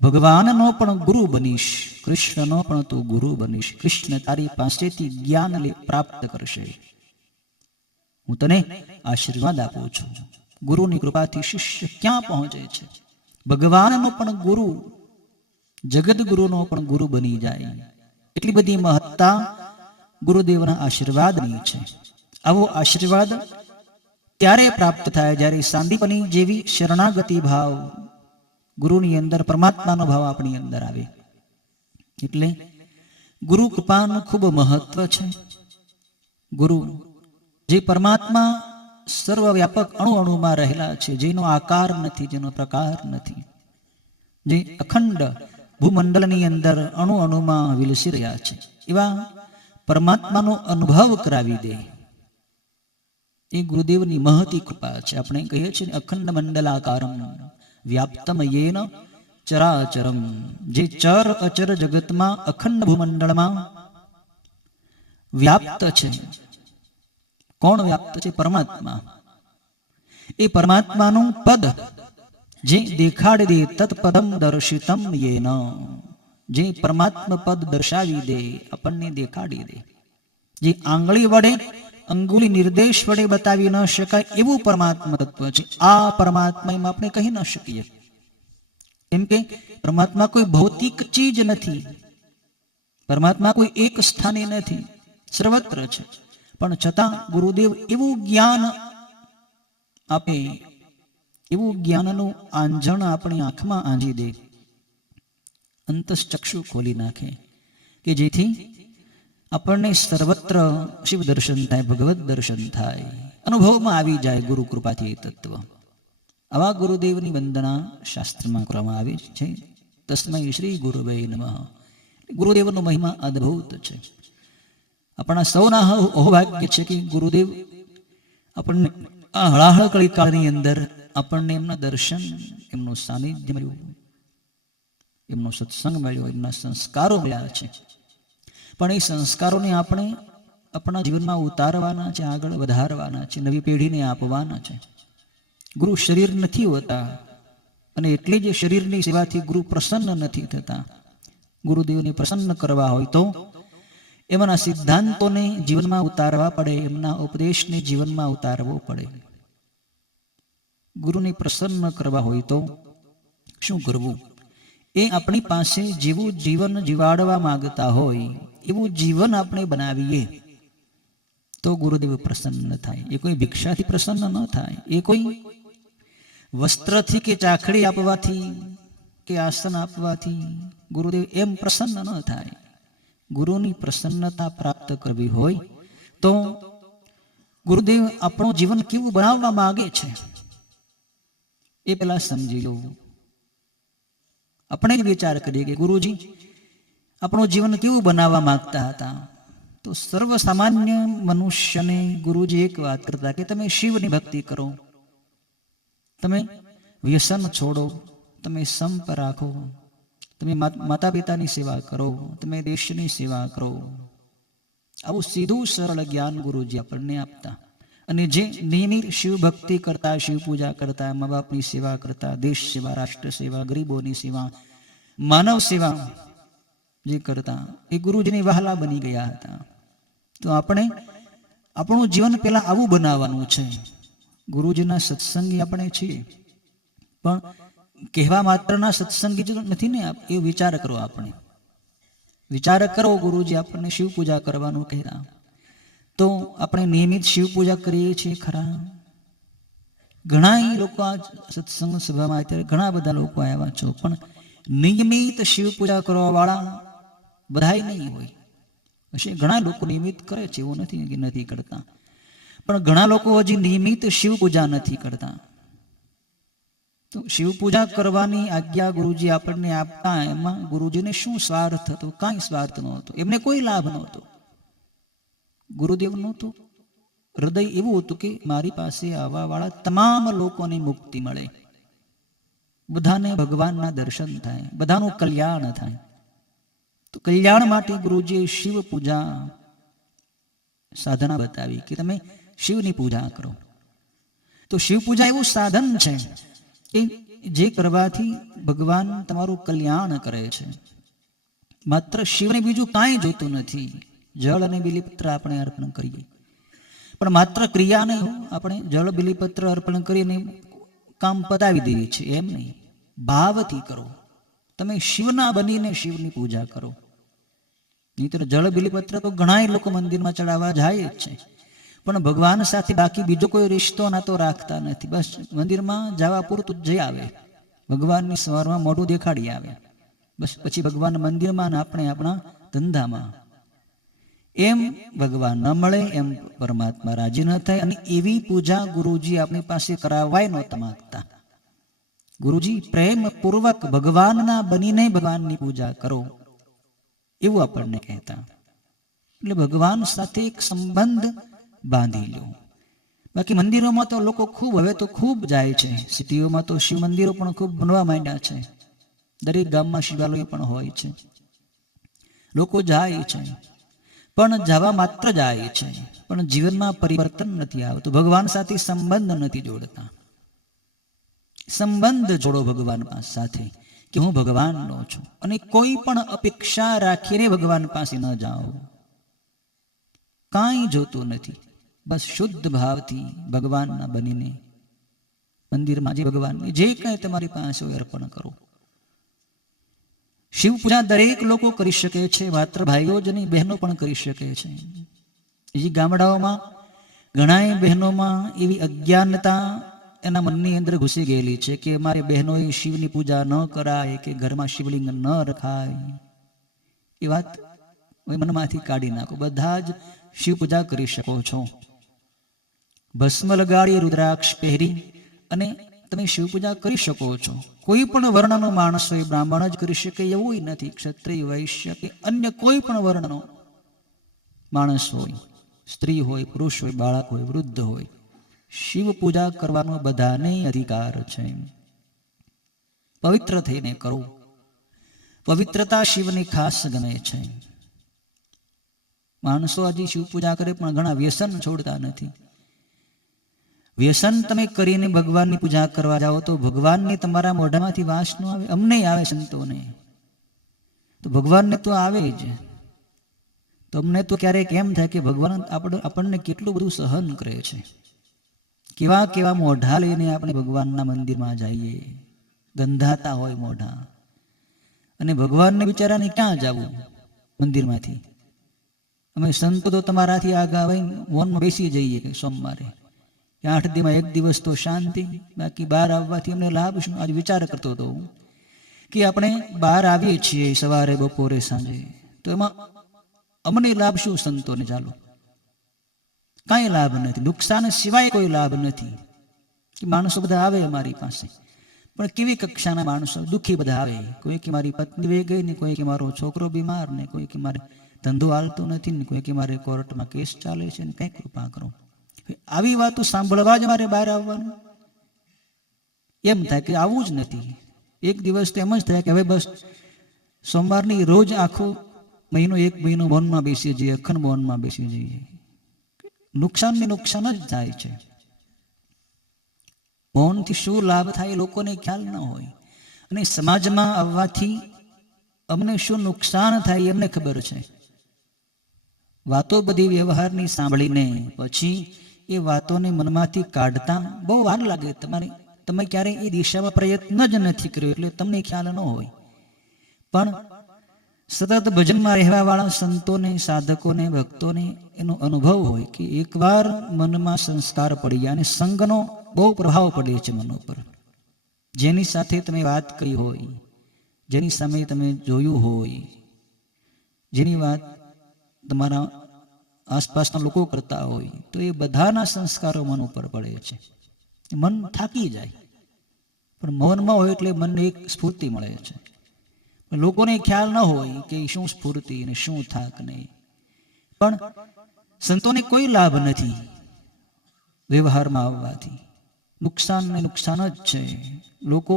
ભગવાનનો પણ ગુરુ બનીશ, કૃષ્ણનો પણ તું ગુરુ બનીશ. કૃષ્ણ તારી પાસેથી જ્ઞાન પ્રાપ્ત કરશે. હું તને આશીર્વાદ આપું છું. ગુરુની કૃપાથી શિષ્ય ક્યાં પહોંચે છે? ભગવાનનો પણ ગુરુ, જગત ગુરુનો પણ ગુરુ બની જાય. એટલી બધી મહત્તા ગુરુદેવના આશીર્વાદની છે. આવો આશીર્વાદ ત્યારે પ્રાપ્ત થાય જ્યારે સાંદીપની જેવી શરણાગતિ ભાવ ગુરુની અંદર, પરમાત્માનો ભાવ આપણી અંદર આવે. એટલે ગુરુ કૃપાનું ખૂબ મહત્વ છે. ગુરુ જે પરમાત્મા સર્વવ્યાપક અણુ અણુમાં રહેલા છે, જેનો આકાર નથી, જેનો પ્રકાર નથી, જે અખંડ ભૂમંડળની અંદર અણુ અણુમાં વિલસી રહ્યા છે, એવા પરમાત્માનો અનુભવ કરાવી દે એ ગુરુદેવની મહતી કૃપા છે. આપણે કહીએ છીએ અખંડ મંડલાકારમ વ્યાપ્તમ યેન ચરાચરમ. જે ચર અચર જગતમાં અખંડ ભૂમંડળમાં વ્યાપ્ત છે. કોણ વ્યાપ્ત છે? પરમાત્મા. એ પરમાત્માનું પદ જે દેખાડી દે, તત્પદમ દર્શિતમ યેન, જે પરમાત્મા પદ દર્શાવી દે, આપણને દેખાડી દે, જે આંગળી વડે, અંગુલી નિર્દેશ વડે બતાવી ન શકાય એવું પરમાત્મા તત્વ છે. આ પરમાત્મામાં આપણે કહી ન શકીએ, કેમ કે પરમાત્મા કોઈ ભૌતિક ચીજ નથી, પરમાત્મા કોઈ એક સ્થાને નથી, સર્વત્ર છે. પણ છતાં ગુરુદેવ એવું જ્ઞાન આપે, એવું જ્ઞાનનું આંજણ આપણી આંખમાં આંજી દે, અંતશ્ચક્ષુ ખોલી નાખે કે જેથી આપણને સર્વત્ર શિવ દર્શન થાય, ભગવત દર્શન થાય, અનુભવમાં આવી જાય ગુરુ કૃપાથી એ તત્વ. આવા ગુરુદેવની વંદના શાસ્ત્રમાં કરવામાં આવી છે. તસ્મૈ શ્રી ગુરુવે નમઃ. ગુરુદેવનો મહિમા અદ્ભુત છે. આપણા સૌના અહોભાગ્ય છે કે ગુરુદેવ આપણને આ હળાહળ કળીકાળની અંદર આપણને એમના દર્શન, એમનું સાનિધ્ય મળ્યું, એમનો સત્સંગ મળ્યો, એમના સંસ્કારો મળ્યા છે. પણ એ સંસ્કારોને આપણે આપણા જીવનમાં ઉતારવાના છે, આગળ વધારવાના છે, નવી પેઢીને આપવાના છે. ગુરુ શરીર નથી હોતા અને એટલે જ શરીરની સેવાથી ગુરુ પ્રસન્ન નથી થતા. ગુરુદેવને પ્રસન્ન કરવા હોય તો એમના સિદ્ધાંતોને જીવનમાં ઉતારવા પડે, એમના ઉપદેશને જીવનમાં ઉતારવો પડે. ગુરુને પ્રસન્ન કરવા હોય તો શું કરવું? એ આપણી પાસે જેવું જીવન જીવાડવા માંગતા હોય એવું જીવન આપણે બનાવીએ તો ગુરુદેવ પ્રસન્ન થાય. એ કોઈ ભિક્ષાથી પ્રસન્ન ન થાય, એ કોઈ વસ્ત્રથી કે ચાખડી આપવાથી કે આસન આપવાથી ગુરુદેવ એમ પ્રસન્ન ન થાય. ગુરુની પ્રસન્નતા પ્રાપ્ત કરવી હોય તો ગુરુદેવ આપણું જીવન કેવું બનાવવા માંગે છે એ પેલા સમજી લો. આપણે વિચાર કરીએ કે ગુરુજી આપણું જીવન કેવું બનાવવા માંગતા હતા, તો સર્વ સામાન્ય મનુષ્યને ગુરુજી એક વાત કરતા કે તમે શિવની ભક્તિ કરો, તમે વ્યસન છોડો, તમે સંપ રાખો, તમે માતા પિતાની સેવા કરો, તમે દેશની સેવા કરો. આવું સીધું સરળ જ્ઞાન ગુરુજી આપણને આપતા. અને જે નિયમિત શિવ ભક્તિ કરતા, શિવ પૂજા કરતા, મા બાપની સેવા કરતા, દેશ સેવા, રાષ્ટ્ર સેવા, ગરીબોની સેવા, માનવ સેવા જે કરતા, એ ગુરુજીની વહાલા બની ગયા હતા. તો આપણે આપણું જીવન પેલા આવું બનાવવાનું છે. ગુરુજીના સત્સંગી આપણે છીએ, પણ કહેવા માત્રના સત્સંગી નથી ને, એ વિચાર કરો. આપણે વિચાર કરો, ગુરુજી આપણને શિવ પૂજા કરવાનું કહેતા, તો આપણે નિયમિત શિવ પૂજા કરીએ છીએ ખરા? ઘણા લોકો આ સત્સંગ સભામાં અત્યારે ઘણા બધા લોકો આવ્યા છો, પણ નિયમિત શિવ પૂજા કરવા વાળા બધાય નહીં હોય. હશે ઘણા લોકો નિયમિત કરે છે, એવું નથી કે નથી કરતા, પણ ઘણા લોકો હજી નિયમિત શિવ પૂજા નથી કરતા. તો શિવ પૂજા કરવાની આજ્ઞા ગુરુજી આપણને આપતા એમાં ગુરુજીને શું સ્વાર્થ હતો? કાંઈ સ્વાર્થ નહોતો, એમને કોઈ લાભ નહોતો. ગુરુદેવ નહોતું, હૃદય એવું હતું કે મારી પાસે આવવા વાળા તમામ લોકોને મુક્તિ મળે, બધાને ભગવાનના દર્શન થાય, બધાનું કલ્યાણ થાય. તો કલ્યાણ માટે ગુરુજીએ શિવ પૂજા સાધના બતાવી કે તમે શિવની પૂજા કરો. તો શિવ પૂજા એવું સાધન છે કે જે કરવાથી ભગવાન તમારું કલ્યાણ કરે છે. માત્ર શિવને બીજું કાંઈ જોતું નથી. જળ અને બિલીપત્ર આપણે અર્પણ કરીએ, પણ માત્ર ક્રિયા નહીં, આપણે જળ બિલીપત્ર અર્પણ કરીને કામ પતાવી દઈએ છીએ એમ નહીં. ભાવથી કરો. તમે શિવના બનીને શિવની પૂજા કરો. નહીંતર જળ બિલીપત્ર તો ઘણા લોકો મંદિરમાં ચડાવવા જાય જ છે, પણ ભગવાન સાથે બાકી બીજો કોઈ રિશ્તો નાતો રાખતા નથી. બસ મંદિરમાં જવા પૂરતું જ જઈ આવે, ભગવાનની સવારમાં મોઢું દેખાડી આવે, બસ પછી ભગવાન મંદિરમાં ને આપણે આપણા ધંધામાં. એમ ભગવાન ન મળે, એમ પરમાત્મા રાજી ન થાય. અને એવી પૂજા ગુરુજી આપણી પાસે કરાવવાય નહોતા માંગતા. ગુરુજી પ્રેમ પૂર્વક ભગવાનના બનીને ભગવાનની પૂજા કરો એવું આપણને કહેતા. એટલે ભગવાન સાથે એક સંબંધ બાંધી લો. બાકી મંદિરોમાં તો લોકો હવે તો ખૂબ જાય છે. સિટીઓમાં તો શિવ મંદિરો પણ ખૂબ બનવા માંડ્યા છે. દરેક ગામમાં શિવાલય પણ હોય છે. લોકો જાય છે, પણ જવા માત્ર જાય છે, પણ જીવનમાં પરિવર્તન નથી આવતું. ભગવાન સાથે સંબંધ નથી જોડતા. સંબંધ જોડો ભગવાન સાથે કે હું ભગવાનનો છું, અને કોઈ પણ અપેક્ષા રાખીને ભગવાન પાસે ન જાઓ. કાંઈ જોતું નથી, બસ શુદ્ધ ભાવથી ભગવાનના બનીને મંદિરમાં જે ભગવાનની જે કંઈ તમારી પાસે હોય અર્પણ કરો. શિવ પૂજા દરેક લોકો કરી શકે છે, માત્ર ભાઈઓ જ નહીં, બહેનો પણ કરી શકે છે. એ ગામડાઓમાં ઘણા બહેનોમાં એવી અજ્ઞાનતા એના મનની અંદર ઘૂસી ગયેલી છે કે અમારે બહેનોએ શિવની પૂજા ન કરાય, કે ઘરમાં શિવલિંગ ન રખાય. એ વાત મનમાંથી કાઢી નાખો. બધા જ શિવ પૂજા કરી શકો છો. ભસ્મ લગાડી, રુદ્રાક્ષ પહેરી અને તમે શિવ પૂજા કરી શકો છો. કોઈ પણ વર્ણનો માણસ હોય, બ્રાહ્મણ જ કરી શકે એવું નથી. ક્ષત્રિય, વૈશ્ય કે અન્ય કોઈ પણ વર્ણનો માણસ હોય, સ્ત્રી હોય, પુરુષ હોય, બાળક હોય, વૃદ્ધ હોય, શિવ પૂજા કરવાનો બધાને અધિકાર છે. પવિત્ર થઈને કરો. પવિત્રતા શિવને ખાસ ગમે છે. માણસો હજી શિવ પૂજા કરે પણ ઘણા વ્યસન છોડતા નથી. વ્યસન તમે કરીને ભગવાનની પૂજા કરવા જાઓ તો ભગવાનને તમારા મોઢામાંથી વાસ ન આવે. અમને આવે, સંતોને તો ભગવાનને તો આવે જ. તો અમને તો ક્યારેક એમ થાય કે ભગવાન આપણને કેટલું બધું સહન કરે છે. કેવા કેવા મોઢા લઈને આપણે ભગવાનના મંદિરમાં જઈએ, ગંધાતા હોય મોઢા, અને ભગવાનને બિચારાને ક્યાં જવું મંદિરમાંથી. અમે સંતો તો તમારાથી આગા હોય વનમાં બેસી જઈએ સોમવારે, 8 દિવસમાં 1 દિવસ તો શાંતિ, બાકી બહાર આવવાથી અમને લાભ શું? આજે વિચાર કરતો હતો કે આપણે બહાર આવીએ છીએ સવારે, બપોરે, સાંજે, તો એમાં અમને લાભ શું? સંતોને ચાલો કાંઈ લાભ નથી, નુકસાન સિવાય કોઈ લાભ નથી. માણસો બધા આવે અમારી પાસે, પણ કેવી કક્ષાના માણસો? દુઃખી બધા આવે. કોઈ કે મારી પત્ની વહી ગઈ ને, કોઈ કે મારો છોકરો બીમાર ને, કોઈ કે મારે ધંધો હાલતો નથી ને, કોઈ કે મારે કોર્ટમાં કેસ ચાલે છે ને, કંઈ કૃપા કરો. આવી વાતો સાંભળવા જ મારે બહાર આવવાનું? એમ થાય કે આવું જ નથી. એક દિવસ તો એમ જ થાય કે હવે બસ સોમવારની રોજ આખો મહિનો, 1 મહિનો મૌનમાં બેસી જઈએ, અખંડ મૌનમાં બેસી જઈએ. નુકસાન ને નુકસાન જ થાય છે. મૌનથી શું લાભ થાય લોકોને ખ્યાલ ન હોય, અને સમાજમાં આવવાથી અમને શું નુકસાન થાય એમને ખબર છે. વાતો બધી વ્યવહારની સાંભળીને પછી એ વાતોને મનમાંથી કાઢતા બહુ વાર લાગે. તમે ક્યારે એ દિશામાં પ્રયત્ન જ નથી કર્યો એટલે તમને ખ્યાલ ન હોય. પણ સતત ભજનમાં રહેવા વાળા સંતોને, સાધકોને, ભક્તોને એનો અનુભવ હોય કે એકવાર મનમાં સંસ્કાર પડી જાય અને સંગનો બહુ પ્રભાવ પડે છે મન ઉપર. જેની સાથે તમે વાત કરી હોય, જેની સામે તમે જોયું હોય, જેની વાત તમારા આસપાસના લોકો કરતા હોય, તો એ બધાના સંસ્કારો મન ઉપર પડે છે. મન થાકી જાય. પણ મૌનમાં હોય એટલે મનને એક સ્ફૂર્તિ મળે છે. લોકોને ખ્યાલ ન હોય કે શું સ્ફૂર્તિ ને શું થાક નહીં. પણ સંતોને કોઈ લાભ નથી વ્યવહારમાં આવવાથી. નુકસાન ને નુકસાન જ છે. લોકો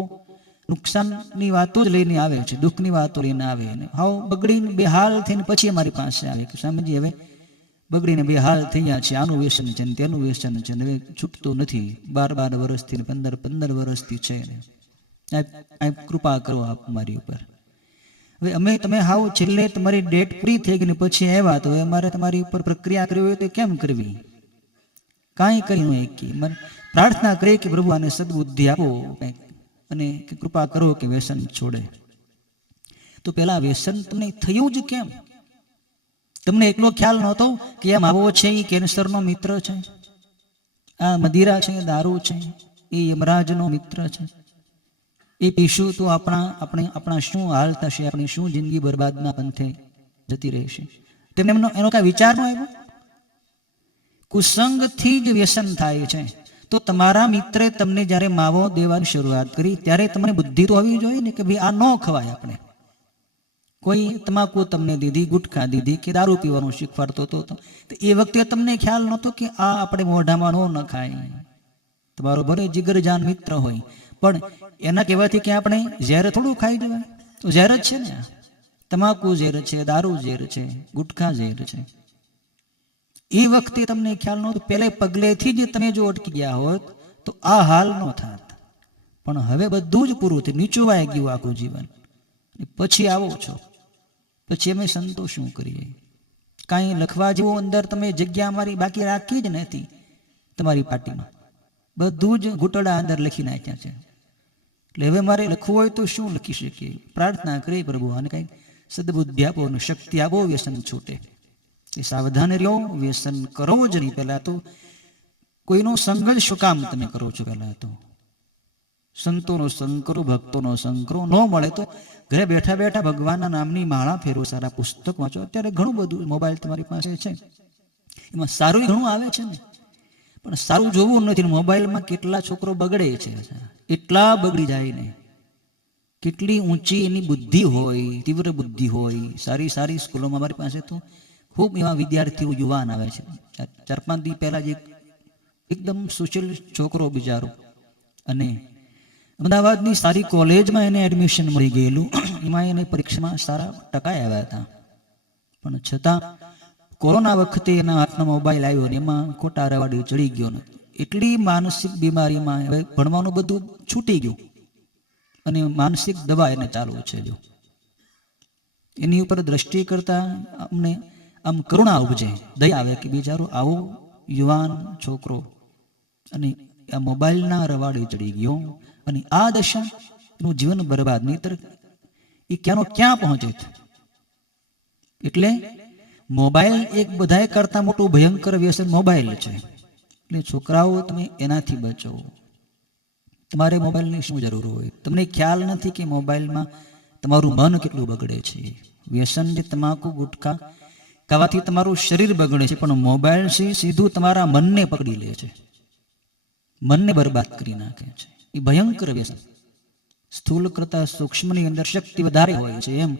નુકસાનની વાતો જ લઈને આવે છે, દુઃખની વાતો લઈને આવે ને હાવ બગડીને બેહાલ થઈને પછી અમારી પાસે આવે કે સ્વામીજી હવે બગડીને બેહાલ થઈ ગયા છે, આનું વ્યસન છે ને તેનું વ્યસન છે ને હવે છૂટતું નથી, 12 વર્ષથી ને 15 વર્ષથી છે ને કૃપા કરો આપ મારી ઉપર. હવે અમે તમે હાવ છેલ્લે તમારી ડેટ પૂરી થઈ ગઈ ને પછી આવ્યા તો અમારે તમારી ઉપર પ્રક્રિયા કરવી હોય તો કેમ કરવી? કાંઈ કર્યું કે મન પ્રાર્થના કરી કે પ્રભુ આને સદબુદ્ધિ આપો અને કૃપા કરો કે વ્યસન છોડે. તો પેલા વ્યસન તમને થયું જ કેમ? તમને એટલો ખ્યાલ નહોતો કે આ માવો છે એ કેન્સરનો મિત્ર છે, આ મદિરા છે, દારૂ છે એ યમરાજનો મિત્ર છે, એ પીશું તો આપણા શું હાલ થશે, આપણી શું જિંદગી બરબાદના પંથે જતી રહેશે. તેમને એનો કાંઈ વિચાર ન આવ્યો? કુસંગથી જ વ્યસન થાય છે. તો તમારા મિત્રે તમને જ્યારે માવો દેવાની શરૂઆત કરી ત્યારે તમને બુદ્ધિ તો હોવી જોઈએ ને કે ભાઈ આ ન ખવાય. આપણે કોઈ તમાકુ તમને દીધી, ગુટખા દીધી કે દારૂ પીવાનું શીખવાડતો હતો તો એ વખતે તમને ખ્યાલ નહોતો કે આ આપણે મોઢામાં ન ખાય. તમારો ભલે જીગરજાન મિત્ર હોય પણ એના કહેવાથી કે આપણે ઝેર થોડું ખાઈ જવાય? તો ઝેર જ છે ને. તમાકુ ઝેર છે, દારૂ ઝેર છે, ગુટખા ઝેર છે. એ વખતે તમને ખ્યાલ નહોતો. પહેલે પગલેથી જ તમે જો અટકી ગયા હોત તો આ હાલ ન થાત. પણ હવે બધું જ પૂરું થયું, નીચુવાઈ ગયું આખું જીવન. પછી આવો છો, પછી અમે સંતો શું કરીએ? કાંઈ લખવા જેવું અંદર તમે જગ્યા અમારી બાકી રાખી જ નથી. તમારી પાર્ટીમાં બધું જ ઘૂંટડા અંદર લખી નાખ્યા છે. એટલે હવે મારે લખવું હોય તો શું લખી શકીએ? પ્રાર્થના કરી પ્રભુ અને કંઈક સદબુદ્ધિ આપો અને શક્તિ આપો, વ્યસન છૂટે. એ સાવધાન રહ્યો, વ્યસન કરો જ નહીં. પહેલા તો કોઈનો સંગ જ શું કામ તમે કરો છો? પહેલા તો સંતોનો સંગ કરો, ભક્તોનો સંગ કરો. ન મળે તો ઘરે બેઠા બેઠા ભગવાનના નામની માળા ફેરો, સારા પુસ્તક વાંચો. અત્યારે ઘણું બધું મોબાઈલ તમારી પાસે છે, એમાં સારું ઘણું આવે છે ને, પણ સારું જોવું નથી. મોબાઈલમાં કેટલા છોકરો બગડે છે, એટલા બગડી જાય ને. કેટલી ઊંચી એની બુદ્ધિ હોય, તીવ્ર બુદ્ધિ હોય. સારી સારી સ્કૂલોમાં અમારી પાસે તો ખૂબ એવા વિદ્યાર્થીઓ યુવાન આવે છે. 4-5 દિવસ પહેલા જ એકદમ સુશીલ છોકરો બિચારો, અને અમદાવાદની સારી કોલેજમાં એને એડમિશન મળી ગયેલું. એમાં એને પરીક્ષામાં સારા ટકા આવ્યા હતા, પણ છતાં કોરોના વખતે એના હાથમાં મોબાઈલ આવ્યો ને એમાં ખોટા રવાડી ચડી ગયો ને એટલી માનસિક બીમારીમાં હવે ભણવાનું બધું છૂટી ગયું અને માનસિક દવા એને ચાલુ છે. જો એની ઉપર દ્રષ્ટિ કરતા અમને આમ કરુણા ઉપજે, દયા આવે કે બિચારો આવો યુવાન છોકરો અને આ મોબાઈલના રવાડે ચડી ગયો અને આ દશા એનું જીવન બરબાદ. નહીતર એ ક્યાંનો ક્યાં પહોંચે. એટલે મોબાઈલ એક બધાએ કરતા મોટું ભયંકર વ્યસન મોબાઈલ છે. એટલે છોકરાઓ તમે એનાથી બચો. તમારે મોબાઈલની શું જરૂર હોય? તમને ખ્યાલ નથી કે મોબાઈલમાં તમારું મન કેટલું બગડે છે. વ્યસન જે તમાકુ ગુટખા ખાવાથી તમારું શરીર બગડે છે, પણ મોબાઈલ સીધું તમારા મનને પકડી લે છે, મનને બરબાદ કરી નાખે છે. એ ભયંકર વ્યસન. સ્થૂલ કરતા સૂક્ષ્મની અંદર શક્તિ વધારે હોય છે, એમ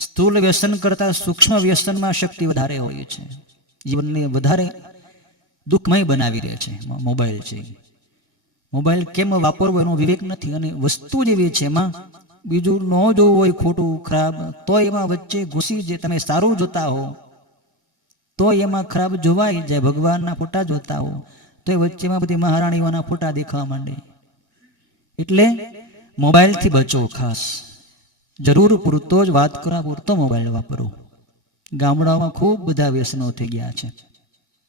સ્થૂલ વ્યસન કરતા સૂક્ષ્મ વ્યસનમાં શક્તિ વધારે હોય છે. જીવનને વધારે દુઃખમય બનાવી રહે છે મોબાઈલ છે. મોબાઈલ કેમ વાપરવો એનો વિવેક નથી. અને વસ્તુ જેવી છે એમાં બીજું ન જોવું હોય ખોટું ખરાબ તો એમાં વચ્ચે ઘૂસી જે તમે સારું જોતા હો તો એમાં ખરાબ જોવાય જાય. ભગવાનના ફોટા જોતા હો તો એ વચ્ચેમાં બધી મહારાણીઓના ફોટા દેખાવા માંડે. એટલે મોબાઈલથી બચો. ખાસ જરૂર પૂરતો જ વાત કરવા પૂરતો મોબાઈલ વાપરો. ગામડાઓમાં ખૂબ બધા વ્યસનો થઈ ગયા છે.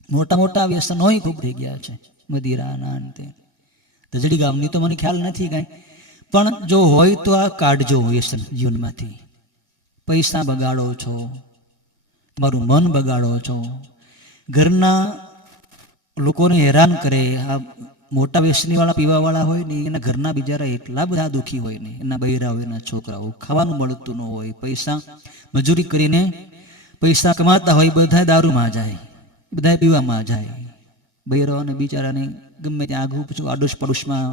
મોટા મોટા વ્યસનોય ખૂબ થઈ ગયા છે. મદિરાના અંતે તજડી ગામની તો મને ખ્યાલ નથી કાંઈ, પણ જો હોય તો આ કાઢજો વ્યસન જીવનમાંથી. પૈસા બગાડો છો, તમારું મન બગાડો છો, ઘરના લોકોને હેરાન કરે. આ મોટા વ્યસનીવાળા પીવાવાળા હોય ને એના ઘરના બિચારા એટલા બધા દુઃખી હોય ને, એના બૈરા હોય, એના છોકરાઓ, ખાવાનું મળતું ન હોય, પૈસા મજૂરી કરીને પૈસા કમાતા હોય, બધા દારૂમાં જાય, બધા પીવામાં જાય. બૈરાઓને બિચારાને ગમે ત્યાં આઘું પછું આડોશ પડોશમાં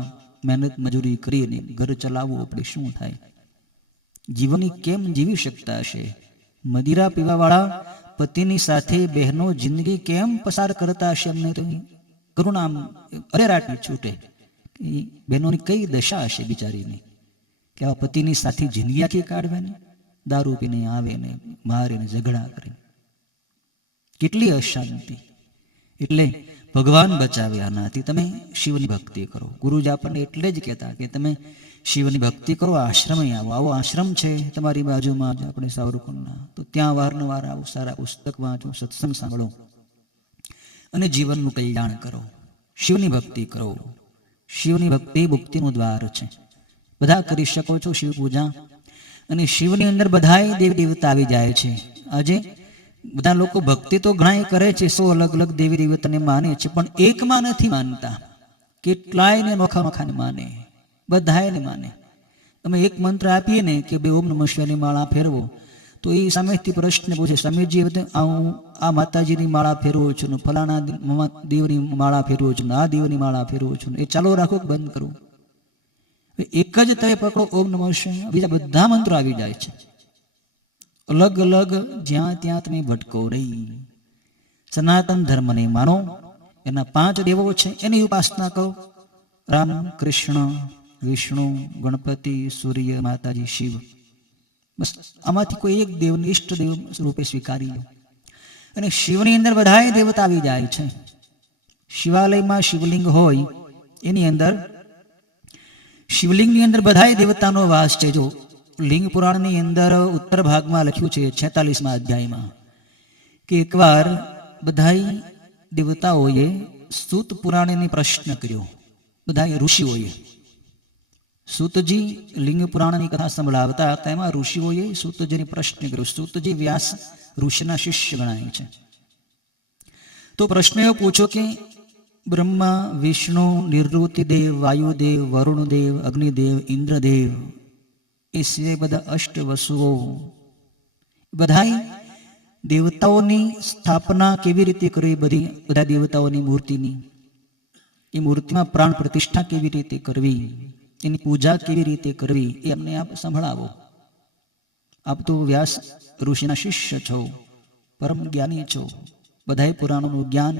મહેનત મજૂરી કરીને ઘર ચલાવવું આપણે શું થાય? જીવનની કેમ જીવી શકતા હશે? મદિરા પીવાવાળા પતિની સાથે બહેનો જિંદગી કેમ પસાર કરતા હશે? અમને તો કરુણા અરેરાટી છૂટે. બહેનોની કઈ દશા હશે બિચારીની કે આવા પતિની સાથે જિંદગી આખી કાઢવે ને, દારૂ પીને આવે ને મારે ને ઝઘડા કરે, કેટલી અશાંતિ. એટલે ભગવાન બચાવે આનાથી. તમે શિવની ભક્તિ કરો. ગુરુજી આપણને એટલે જ કહેતા કે તમે શિવની ભક્તિ કરો, આશ્રમે આવો. આવો આશ્રમ છે તમારી બાજુમાં જ આપણે સાવરકુંડના, તો ત્યાં વારંવાર આવો, સારા પુસ્તક વાંચો, સત્સંગ સાંભળો અને જીવનનું કલ્યાણ કરો. શિવની ભક્તિ કરો. શિવની ભક્તિ મુક્તિનું દ્વાર છે. બધા કરી શકો છો શિવ પૂજા. અને શિવની અંદર બધાય દેવ દેવતા આવી જાય છે. આજે બધા લોકો ભક્તિ તો ઘણા કરે છે, 100 અલગ અલગ દેવી દેવતાને માને છે, પણ એકમાં નથી માનતા. કેટલાયને નોખા નોખાને માને, બધાને માને. તમે એક મંત્ર આપીએ ને કે બે ઓમ નમઃ શિવાયની માળા ફેરવો, તો એ સામેથી પ્રશ્ન પૂછે, સ્વામીજી હું આ માતાજીની માળા ફેરવું છું, ફલાણા દેવની માળા ફેરવું છું, આ દેવની માળા ફેરવું છું, એ ચાલુ રાખો કે બંધ કરું? એક જ તમે પકડો ઓમ નમઃ શિવાય, બીજા બધા મંત્રો આવી જાય છે. અલગ અલગ જ્યાં ત્યાં તમે ભટકો રહી. સનાતન ધર્મને માનો, એના 5 દેવો છે એની ઉપાસના કરો. રામ, કૃષ્ણ, વિષ્ણુ, ગણપતિ, સૂર્ય, માતાજી, શિવ. બસ આમાંથી કોઈ એક દેવને ઈષ્ટદેવ સ્વરૂપે સ્વીકારી લો. અને શિવની અંદર બધાય દેવતા આવી જાય છે. શિવાલયમાં શિવલિંગ હોય એની અંદર, શિવલિંગની અંદર બધાય દેવતાનો વાસ છે. જો લિંગ પુરાણની અંદર ઉત્તર ભાગમાં લખ્યું છે 46મા અધ્યાયમાં કે એકવાર બધાય દેવતાઓએ સૂત પુરાણની પ્રશ્ન કર્યો. બધાય ઋષિઓએ, સૂતજી લિંગ પુરાણની કથા સંભળાવતા હતા, એમાં ઋષિઓએ સૂતજીને પ્રશ્ન કર્યો. સૂતજી વ્યાસ ઋષિના શિષ્ય ગણાય છે. તો પ્રશ્ન એવો પૂછો કે બ્રહ્મા, વિષ્ણુ, નિવૃત્તિદેવ, વાયુદેવ, વરુણદેવ, અગ્નિદેવ, ઇન્દ્રદેવ, એ સિવાય બધા અષ્ટવસુઓ, બધાય દેવતાઓની સ્થાપના કેવી રીતે કરવી? બધા દેવતાઓની મૂર્તિની, એ મૂર્તિમાં પ્રાણ પ્રતિષ્ઠા કેવી રીતે કરવી, એની પૂજા કેવી રીતે કરવી, એ અમને આપ સંભળાવો. આપ તો વ્યાસ ઋષિના શિષ્ય છો, પરમ જ્ઞાની છો, બધાય પુરાણોનું જ્ઞાન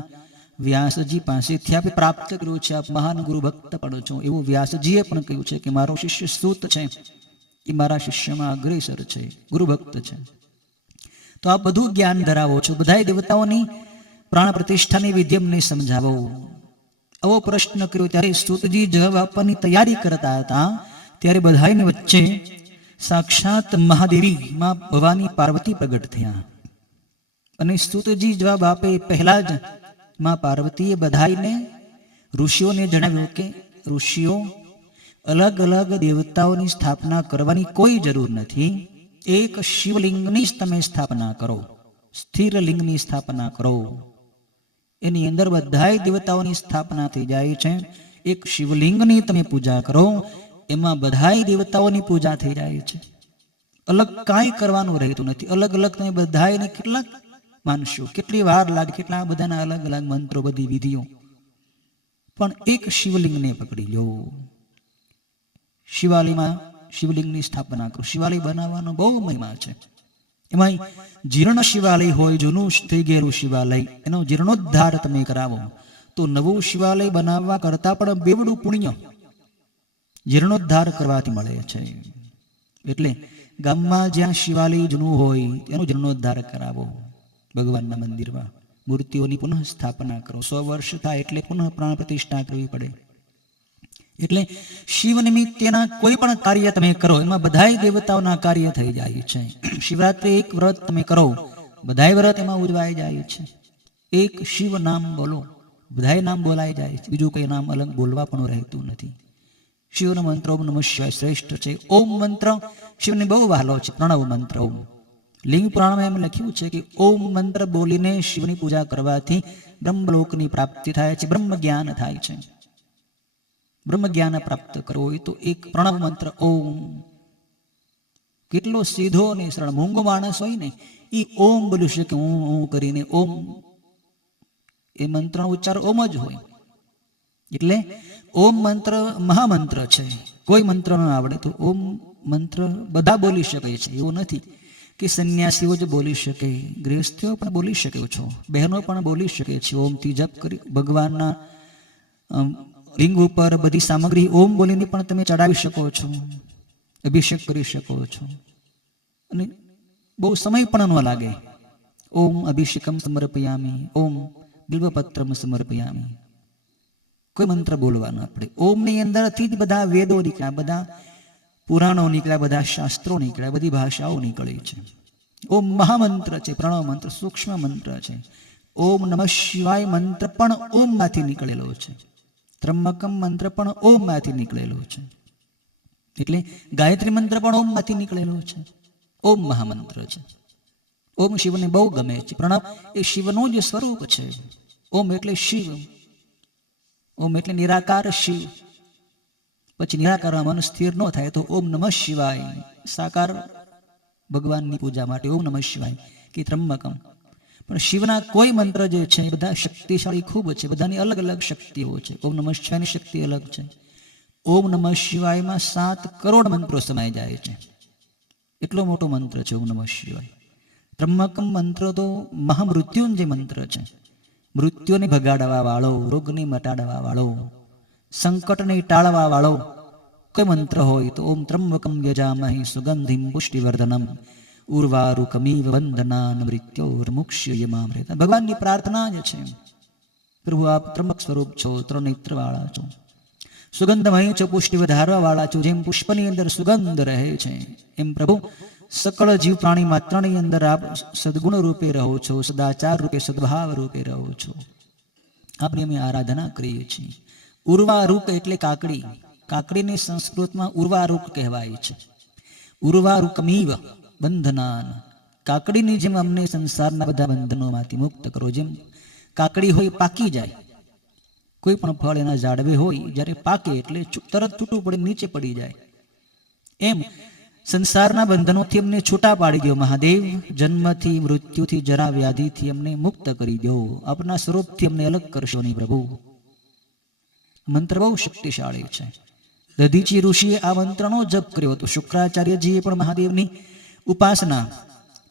વ્યાસજી પાસેથી આપે પ્રાપ્ત કર્યું છે. આપ મહાન ગુરુ ભક્ત પણ છો. એવું વ્યાસજીએ પણ કહ્યું છે કે મારો શિષ્ય સૂત છે, એ મારા શિષ્યમાં અગ્રેસર છે, ગુરુ ભક્ત છે. તો આ બધું જ્ઞાન ધરાવો છો. બધાય દેવતાઓની પ્રાણ પ્રતિષ્ઠાની વિધિ અમને સમજાવો. આવો પ્રશ્ન કર્યો ત્યારે સૂતજી જવાબ આપવાની તૈયારી કરતા હતા, ત્યારે બધાયની વચ્ચે સાક્ષાત મહાદેવી માં ભવાની પાર્વતી પ્રગટ થયા. અને સૂતજી જવાબ આપે પહેલા જ માં પાર્વતીએ બધાયને ઋષિઓને જણાવ્યું કે ઋષિઓ, અલગ અલગ દેવતાઓની સ્થાપના કરવાની કોઈ જરૂર નથી. એક શિવલિંગની જ તમે સ્થાપના કરો, સ્થિર લિંગની સ્થાપના કરો. એની અંદર બધાય દેવતાઓની સ્થાપના થઈ જાય છે. એક શિવલિંગની તમે પૂજા કરો, એમાં બધાય દેવતાઓની પૂજા થઈ જાય છે. અલગ કાંઈ કરવાનું રહેતું નથી. અલગ અલગ તમે બધાયને કેટલાક માનશો, કેટલી વાર લાગે, કેટલા બધાના અલગ અલગ મંત્રો, બધી વિધિઓ, પણ એક શિવલિંગને પકડી લો. શિવાલયમાં શિવલિંગની સ્થાપના કરો. શિવાલય બનાવવાનો બહુ મહિમા છે. એમાં જીર્ણ શિવાલય હોય, જૂનું થઈ ગયેલું શિવાલય, એનો જીર્ણોદ્ધાર તમે કરાવો તો નવું શિવાલય બનાવવા કરતા પણ બેવડું પુણ્ય જીર્ણોદ્ધાર કરવાથી મળે છે. એટલે ગામમાં જ્યાં શિવાલય જૂનું હોય એનો જીર્ણોદ્ધાર કરાવો. ભગવાનના મંદિરમાં મૂર્તિઓની પુનઃ સ્થાપના કરો. 100 વર્ષ થાય એટલે પુનઃ પ્રાણ પ્રતિષ્ઠા કરવી પડે. એટલે શિવ નિમિત્તેના કોઈ પણ કાર્ય તમે કરો, એમાં બધાય દેવતાઓના કાર્ય થઈ જાય છે. શિવરાત્રિ એક વ્રત તમે કરો, બધાય વ્રત એમાં ઉજવાઈ જાય છે. એક શિવ નામ બોલો, બધાય નામ બોલાઈ જાય છે. બીજું કઈ નામ અલગ બોલવા પણ રહેતું નથી. શિવનો મંત્ર ઓમ નમઃ શિવાય શ્રેષ્ઠ છે. ઓમ મંત્ર શિવને બહુ વહાલો છે. પ્રણવ મંત્ર ઓમ. લિંગ પુરાણમાં એમ લખ્યું છે કે ઓમ મંત્ર બોલીને શિવની પૂજા કરવાથી બ્રહ્મલોકની પ્રાપ્તિ થાય છે, બ્રહ્મ જ્ઞાન થાય છે. બ્રહ્મ જ્ઞાન પ્રાપ્ત કરવો હોય તો એક પ્રણવ મંત્ર ઓમ. કેટલો સીધો અને સરળ. મૂંગો માણસ હોય ને એ ઓમ બોલી શકે, હું કરીને ઓમ, એ મંત્રનો ઉચ્ચાર ઓમ જ હોય. એટલે ઓમ મંત્ર મહામંત્ર છે. કોઈ મંત્ર ન આવડે તો ઓમ મંત્ર બધા બોલી શકે છે. એવું નથી કે સંન્યાસીઓ જ બોલી શકે, ગૃહસ્થીઓ પણ બોલી શકે છો, બહેનો પણ બોલી શકે છે. ઓમથી જપ કરી ભગવાનના લિંગ ઉપર બધી સામગ્રી ઓમ બોલીને પણ તમે ચડાવી શકો છો, અભિષેક કરી શકો છો, અને બહુ સમય પણ ન લાગે. ઓમ અભિષેકમ સમર્પયામી, ઓમ બિલ્વપત્રમ સમર્પયામી. કોઈ મંત્ર બોલવાનો આપણે. ઓમની અંદરથી જ બધા વેદો નીકળ્યા, બધા પુરાણો નીકળ્યા, બધા શાસ્ત્રો નીકળ્યા, બધી ભાષાઓ નીકળી છે. ઓમ મહામંત્ર છે, પ્રણવ મંત્ર સૂક્ષ્મ મંત્ર છે. ઓમ નમઃ શિવાય મંત્ર પણ ઓમમાંથી નીકળેલો છે. ત્રંબકમ મંત્ર પણ ઓમમાંથી નીકળેલો છે. એટલે ગાયત્રી મંત્ર પણ ઓમમાંથી નીકળેલો છે. ઓમ મહામંત્ર છે. ઓમ શિવને બહુ ગમે છે. પ્રણવ એ શિવનું જ સ્વરૂપ છે. ઓમ એટલે શિવ, ઓમ એટલે નિરાકાર શિવ. પછી નિરાકારમાં મન સ્થિર ન થાય તો ઓમ નમઃ શિવાય, સાકાર ભગવાનની પૂજા માટે ઓમ નમઃ શિવાય કે ત્રંબકમ. પણ શિવના કોઈ મંત્ર જે છે એ બધા શક્તિશાળી ખૂબ છે, બધાની અલગ અલગ શક્તિઓ છે. ઓમ નમઃ શિવાયની શક્તિ અલગ છે. ઓમ નમઃ શિવાયમાં 7 કરોડ મંત્રો સમાઈ જાય છે. એટલો મોટો મંત્ર છે ઓમ નમઃ શિવાય. ત્રંબકમ મંત્ર તો મહામૃત્યુંજય મંત્ર છે. મૃત્યુને ભગાડવા વાળો, રોગને મટાડવા વાળો, સંકટને ટાળવા વાળો કોઈ મંત્ર હોય તો ઓમ ત્રંબકમ યજામહે સુગંધિમ પુષ્ટિવર્ધનમ ઉર્વારુકમિવ વંદનાન મૃત્યોર્મુક્ષ્યમામૃતા. ભગવાનની પ્રાર્થના જ છે, પ્રભુ આપ ત્રંબક સ્વરૂપ છો, ત્રનેત્ર વાળા છો, સુગંધમય છો, પુષ્ટિ વધારવા વાળા છો. જેમ પુષ્પની અંદર સુગંધ રહે છે એમ પ્રભુ સકળ જીવ પ્રાણી માત્રની અંદર આપ સદગુણ રૂપે રહો છો, સદાચાર રૂપે, સદભાવ રૂપે રહો છો. આપની અમે આરાધના કરીએ છીએ. ઉર્વારુક એટલે કાકડી. કાકડીની સંસ્કૃતમાં ઉર્વારુક કહેવાય છે. ઉર્વારુકમીવ બંધનાન. કાકડીની જેમ અમને સંસારના બધા બંધનોમાંથી મુક્ત કરો. જેમ કાકડી હોય પાકી જાય, કોઈ પણ ફળ એના ઝાડવે હોય જ્યારે પાકે એટલે તરત છૂટું પડી નીચે પડી જાય, એમ સંસારના બંધનોથી અમને છૂટા પાડી દો મહાદેવ. જન્મથી, મૃત્યુથી, જરા વ્યાધિથી અમને મુક્ત કરી દો. આપના સ્વરૂપથી અમને અલગ કરશો નહીં પ્રભુ. મંત્ર બહુ શક્તિશાળી છે. દધીચી ઋષિએ આ મંત્રનો જપ કર્યો હતો. શુક્રાચાર્યજીએ પણ મહાદેવની ઉપાસના,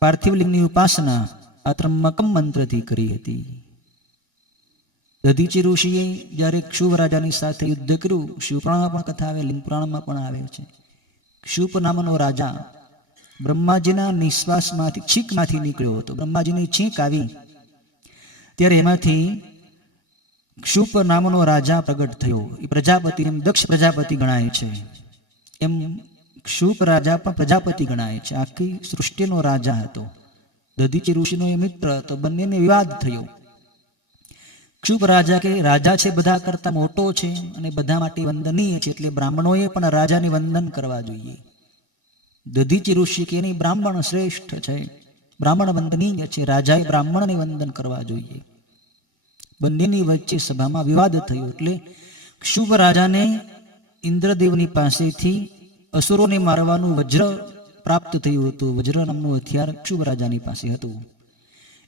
પાર્થિવ લિંગની ઉપાસના આ ત્રંબકમ મંત્રથી કરી હતી. દધીચી ઋષિએ જ્યારે ક્ષુપ રાજાની સાથે યુદ્ધ કર્યું, શિવપુરાણમાં પણ કથા આવે, લિંગ પુરાણમાં પણ આવે છે. ક્ષુપ નામનો રાજા બ્રહ્માજીના નિશ્વાસમાંથી, છીંકમાંથી નીકળ્યો હતો. બ્રહ્માજીની છીંક આવી ત્યારે એમાંથી ક્ષુપ નામનો રાજા પ્રગટ થયો. એ પ્રજાપતિ, એમ દક્ષ પ્રજાપતિ ગણાય છે, એમ ક્ષુપ રાજા પણ પ્રજાપતિ ગણાય છે. આખી સૃષ્ટિનો રાજા હતો. દધીચી ઋષિનો એ મિત્ર હતો. બંનેને વિવાદ થયો. ક્ષુપ રાજા કે રાજા છે બધા કરતા મોટો છે અને બધા માટે વંદનીય છે, એટલે બ્રાહ્મણોએ પણ રાજાને વંદન કરવા જોઈએ. દધીચી ઋષિ કે એની બ્રાહ્મણ શ્રેષ્ઠ છે, બ્રાહ્મણ વંદનીય છે, રાજાએ બ્રાહ્મણને વંદન કરવા જોઈએ. બંનેની વચ્ચે સભામાં વિવાદ થયો. એટલે ક્ષુપ રાજાને ઇન્દ્રદેવની પાસેથી અસુરોને મારવાનું વજ્ર પ્રાપ્ત થયું હતું. વજ્ર નામનું હથિયાર ક્ષુપ રાજાની પાસે હતું.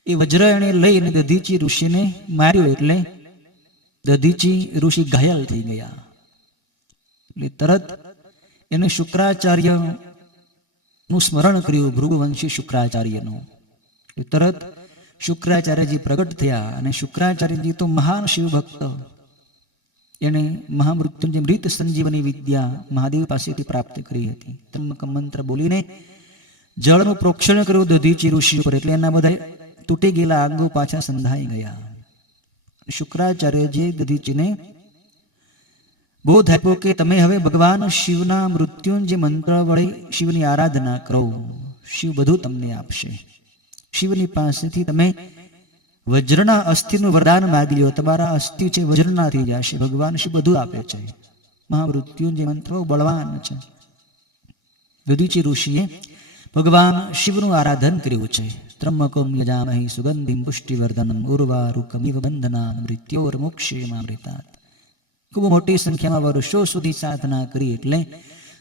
એ વજ્ર એને લઈને દધીચી ઋષિને માર્યો, એટલે દધીચી ઋષિ ઘાયલ થઈ ગયા. એટલે તરત એને શુક્રાચાર્યનું સ્મરણ કર્યું, ભૃગુવંશી શુક્રાચાર્યનું. એટલે તરત શુક્રાચાર્યજી પ્રગટ થયા. અને શુક્રાચાર્યજી તો મહાન શિવ ભક્ત, એને મહામૃત્યુંજય મૃત સંજીવની વિદ્યા મહાદેવ પાસેથી પ્રાપ્ત કરી હતી. ત્રંબકમ મંત્ર બોલીને જળનું પ્રોક્ષણ કર્યું દધીચી ઋષિ ઉપર. એટલે એના બધા તૂટી ગયેલા અંગો પાછા સંધાઈ ગયા. શુક્રાચાર્યજી દધીચીને બોધ આપ્યો કે તમે હવે ભગવાન શિવના મૃત્યુંજય મંત્ર વડે શિવની આરાધના કરો, શિવ બધું તમને આપશે. શિવની પાસેથી તમે વજ્રના અસ્થિનું વરદાન માગી લો, તમારા અસ્થિ છે વજ્રના થઈ જશે. ભગવાન શિવ બધું આપે છે. મહામૃત્યુંજય મંત્ર બળવાન છે. દધીચી ઋષિએ ભગવાન શિવનું આરાધન કર્યું છે. ત્રંબકમ યજામહે સુગંધિમ પુષ્ટિવર્ધનમ ઉર્વારુકમિવ બંધનાન મૃત્યોર્મુક્ષ્યમામૃતાત. ખૂબ મોટી સંખ્યામાં વર્ષો સુધી સાધના કરી. એટલે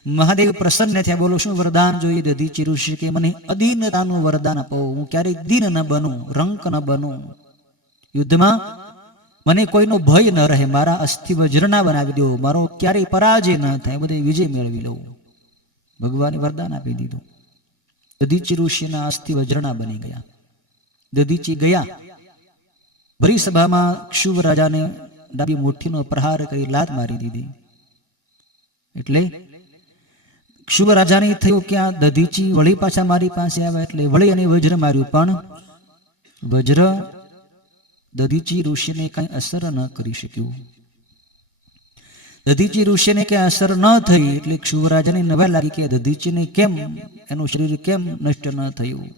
મહાદેવ પ્રસન્ન થયા. બોલો શું વરદાન જોઈએ? દધીચી ઋષિ કે મને અધીનતાનું વરદાન આપો, હું ક્યારેય દીન ન બનું, રંક ન બનું, યુદ્ધમાં મને કોઈનો ભય ન રહે, મારા અસ્થિ વજ્રના બનાવી દો, મારો ક્યારેય પરાજય ન થાય, બધે વિજય મેળવી લઉં. ભગવાને વરદાન આપી દીધું. દધીચી ઋષિના અસ્થિ વજ્રના બની ગયા. દધીચી ગયા, ભરી સભામાં ક્ષુભ રાજાને ડાબી મુઠ્ઠીનો પ્રહાર કરી લાત મારી દીધી. એટલે ક્ષુભ રાજાને થયું કે આ દધીચી વળી પાછા મારી પાસે આવ્યા, એટલે વળી અને વજ્ર માર્યું, પણ વજ્ર દધીચી ઋષિને કઈ અસર ન કરી શક્યું. દધીચી ઋષિને કઈ અસર ન થઈ એટલે ક્ષુભ રાજાને નવાઈ લાગી કે દધીચીને કેમ, એનું શરીર કેમ નષ્ટ ન થયું.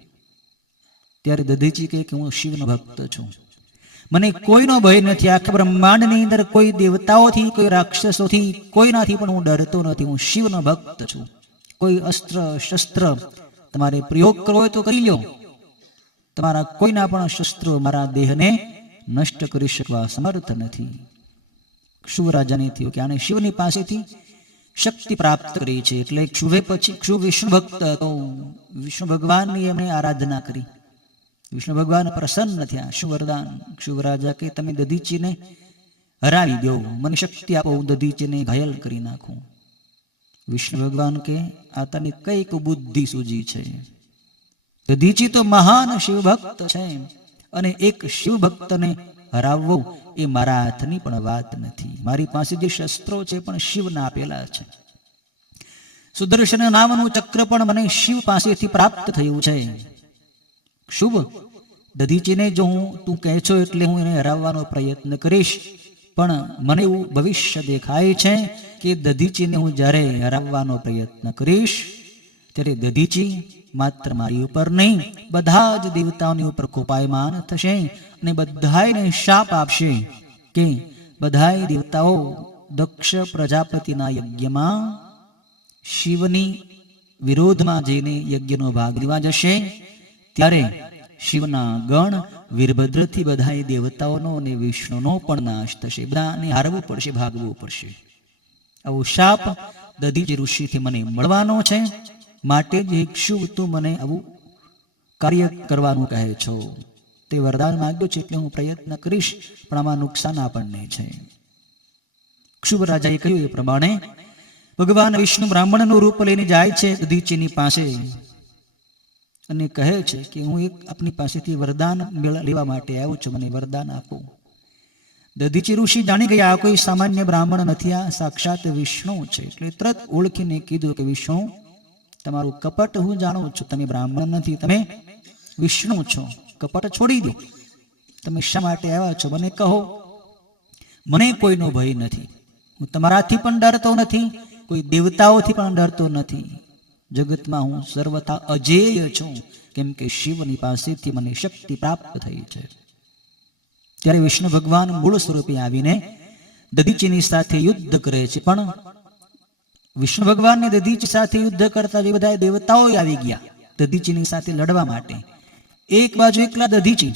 ત્યારે દધીચી કહે કે હું શિવનો ભક્ત છું, મને કોઈનો ભય નથી. આખા બ્રહ્માંડની અંદર કોઈ દેવતાઓથી, કોઈ રાક્ષસોથી, કોઈનાથી પણ હું ડરતો નથી. હું શિવનો ભક્ત છું. કોઈ અસ્ત્ર શસ્ત્ર તમારે પ્રયોગ કરવો હોય તો કરી લો, તમારા કોઈના પણ શસ્ત્રો મારા દેહને નષ્ટ કરી શકવા સમર્થ નથી. ક્ષુભ રાજાને થયું કે આને શિવની પાસેથી શક્તિ પ્રાપ્ત કરી છે. એટલે ક્ષુભે પછી ક્ષુભ વિષ્ણુ ભક્ત હતો, વિષ્ણુ ભગવાનની એમણે આરાધના કરી. વિષ્ણુ ભગવાન પ્રસન્ન થયા. શું વરદાન? ક્ષુભ રાજા કે તમે દધીચીને હરાવી દો, મને શક્તિ આપો, હું દધીચીને ઘાયલ કરી નાખું. વિષ્ણુ ભગવાન કે આ તને કઈક બુદ્ધિ સૂજી છે. દધીચી તો મહાન શિવ ભક્ત છે, અને એક શિવ ભક્તને હરાવવો એ મારા હાથની પણ વાત નથી. મારી પાસે જે શસ્ત્રો છે પણ શિવના આપેલા છે. સુદર્શન નામનું ચક્ર પણ મને શિવ પાસેથી પ્રાપ્ત થયું છે. શુભ દધીચીને જો તું કહે છો એટલે હું એને હરાવવાનો પ્રયત્ન કરીશ, પણ મને એવું ભવિષ્ય દેખાય છે કે દધીચીને હું જ્યારે હરાવવાનો પ્રયત્ન કરીશ ત્યારે દધીચી માત્ર મારી ઉપર નહીં, બધા જ દેવતાઓની ઉપર કોપાયમાન થશે અને બધાને શાપ આપશે કે બધા દેવતાઓ દક્ષ પ્રજાપતિના યજ્ઞમાં શિવની વિરોધમાં જઈને યજ્ઞનો ભાગ લેવા જશે. ત્યારે શિવના ગણ વીરભદ્રથી બધા દેવતાઓનો અને વિષ્ણુનો પણ નાશ થશે. બધાને હારવું પડશે, ભાગવું પડશે. આવો શાપ દધીચી ઋષિથી મને મળવાનો છે, માટે જ ઈચ્છું તું મને આવું કાર્ય કરવાનું કહે છો. તે વરદાન માંગ્યું છે એટલે હું પ્રયત્ન કરીશ, પણ આમાં નુકસાન આપણને છે. ક્ષુભ રાજાએ કહ્યું એ પ્રમાણે ભગવાન વિષ્ણુ બ્રાહ્મણનું રૂપ લઈને જાય છે દધીચીની પાસે અને કહે છે કે હું એક આપની પાસેથી વરદાન લેવા માટે આવ્યો છું, મને વરદાન આપો. દધીચી ઋષિ જાણી ગયા આ કોઈ સામાન્ય બ્રાહ્મણ નથી, આ સાક્ષાત વિષ્ણુ છે. એટલે તરત ઓળખીને કીધું કે વિષ્ણુ, તમારું કપટ હું જાણું છું, તમે બ્રાહ્મણ નથી, તમે વિષ્ણુ છો. કપટ છોડી દો, તમે શા માટે આવ્યા છો મને કહો. મને કોઈનો ભય નથી, હું તમારાથી પણ ડરતો નથી, કોઈ દેવતાઓથી પણ ડરતો નથી. જગતમાં હું સર્વથા અજેય છું, કેમ કે શિવની પાસેથી મને શક્તિ પ્રાપ્ત થઈ છે. ત્યારે વિષ્ણુ ભગવાન મૂળ સ્વરૂપે આવીને દધીચીની સાથે યુદ્ધ કરે છે. પણ વિષ્ણુ ભગવાનને દધીચી સાથે યુદ્ધ કરતા જે બધા દેવતાઓ આવી ગયા દધીચીની સાથે લડવા માટે. એક બાજુ એકલા દધીચી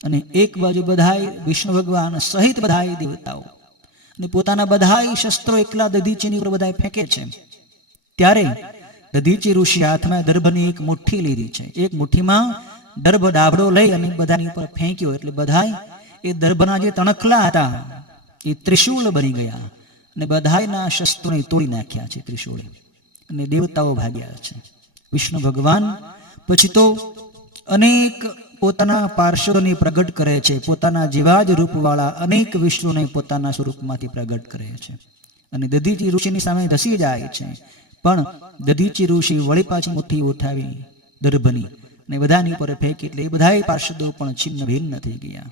અને એક બાજુ બધા વિષ્ણુ ભગવાન સહિત બધા દેવતાઓ, અને પોતાના બધા શસ્ત્રો એકલા દધીચીની ઉપર બધા ફેંકે છે. ત્યારે દધીચી ઋષિ હાથમાં દર્ભની એક મુઠ્ઠી લીધી છે. એક મુઠ્ઠીમાં દર્ભ ડાબડો લઈ અને બધાની ઉપર ફેંક્યો, એટલે બધા એ દર્ભના જે તણખલા હતા એ ત્રિશૂળ બની ગયા અને બધાના શસ્ત્રોને તોડી નાખ્યા છે ત્રિશૂળે, અને દેવતાઓ ભાગ્યા છે. વિષ્ણુ ભગવાન પછી તો અનેક પોતાના પાર્ષદોને પ્રગટ કરે છે, પોતાના જેવા જ રૂપવાળા અનેક વિષ્ણુને પોતાના સ્વરૂપમાંથી પ્રગટ કરે છે અને દધીચી ઋષિની સામે ધસી જાય છે. પણ દધીચી ઋષિ વળી પાછી મુઠ્ઠી ઉઠાવી દર્ભની અને બધાની ઉપર ફેંકી, એટલે એ બધા પાર્ષદો પણ છિન્ન ભિન્ન થઈ ગયા.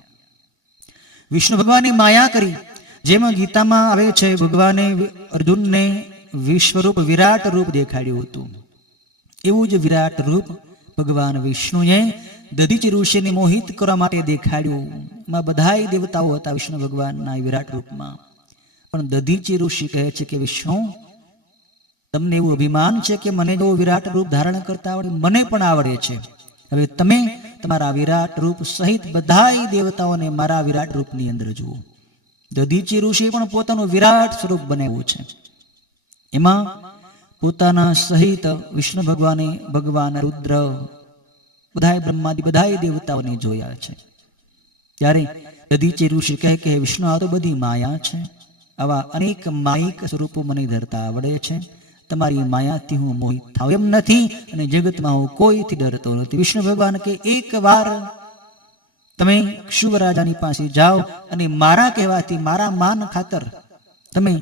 વિષ્ણુ ભગવાને માયા કરી, જેમાં ગીતામાં આવે છે ભગવાને અર્જુનને વિશ્વરૂપ વિરાટ રૂપ દેખાડ્યું હતું, એવું જ વિરાટ રૂપ ભગવાન વિષ્ણુએ દધીચી ઋષિને મોહિત કરવા માટે દેખાડ્યું. એમાં બધા દેવતાઓ હતા વિષ્ણુ ભગવાનના વિરાટ રૂપમાં. પણ દધીચી ઋષિ કહે છે કે વિષ્ણુ, તમને એવું અભિમાન છે કે મને જો વિરાટ રૂપ ધારણ કરતા આવડે, મને પણ આવડે છે. હવે તમે તમારા વિરાટ રૂપ સહિત બધા દેવતાઓને મારા વિરાટ રૂપની અંદર જુઓ. દધીચી ઋષિ પણ પોતાનું વિરાટ સ્વરૂપ બનાવ્યું છે. એમાં પોતાના સહિત વિષ્ણુ ભગવાને ભગવાન રુદ્ર બધા બ્રહ્માદિ બધા દેવતાઓને જોયા છે. ત્યારે દધીચી ઋષિ કહે કે વિષ્ણુ આ તો બધી માયા છે, આવા અનેક માયિક સ્વરૂપો મને ધરતા આવડે છે, તમારી માયાથી હું મોહિત થાવ એમ નથી અને જગતમાં હું કોઈથી ડરતો નથી. વિષ્ણુ ભગવાન કે એક વાર તમે ક્ષુભ રાજાની પાસે જાઓ અને મારા કહેવાથી મારા માન ખાતર તમે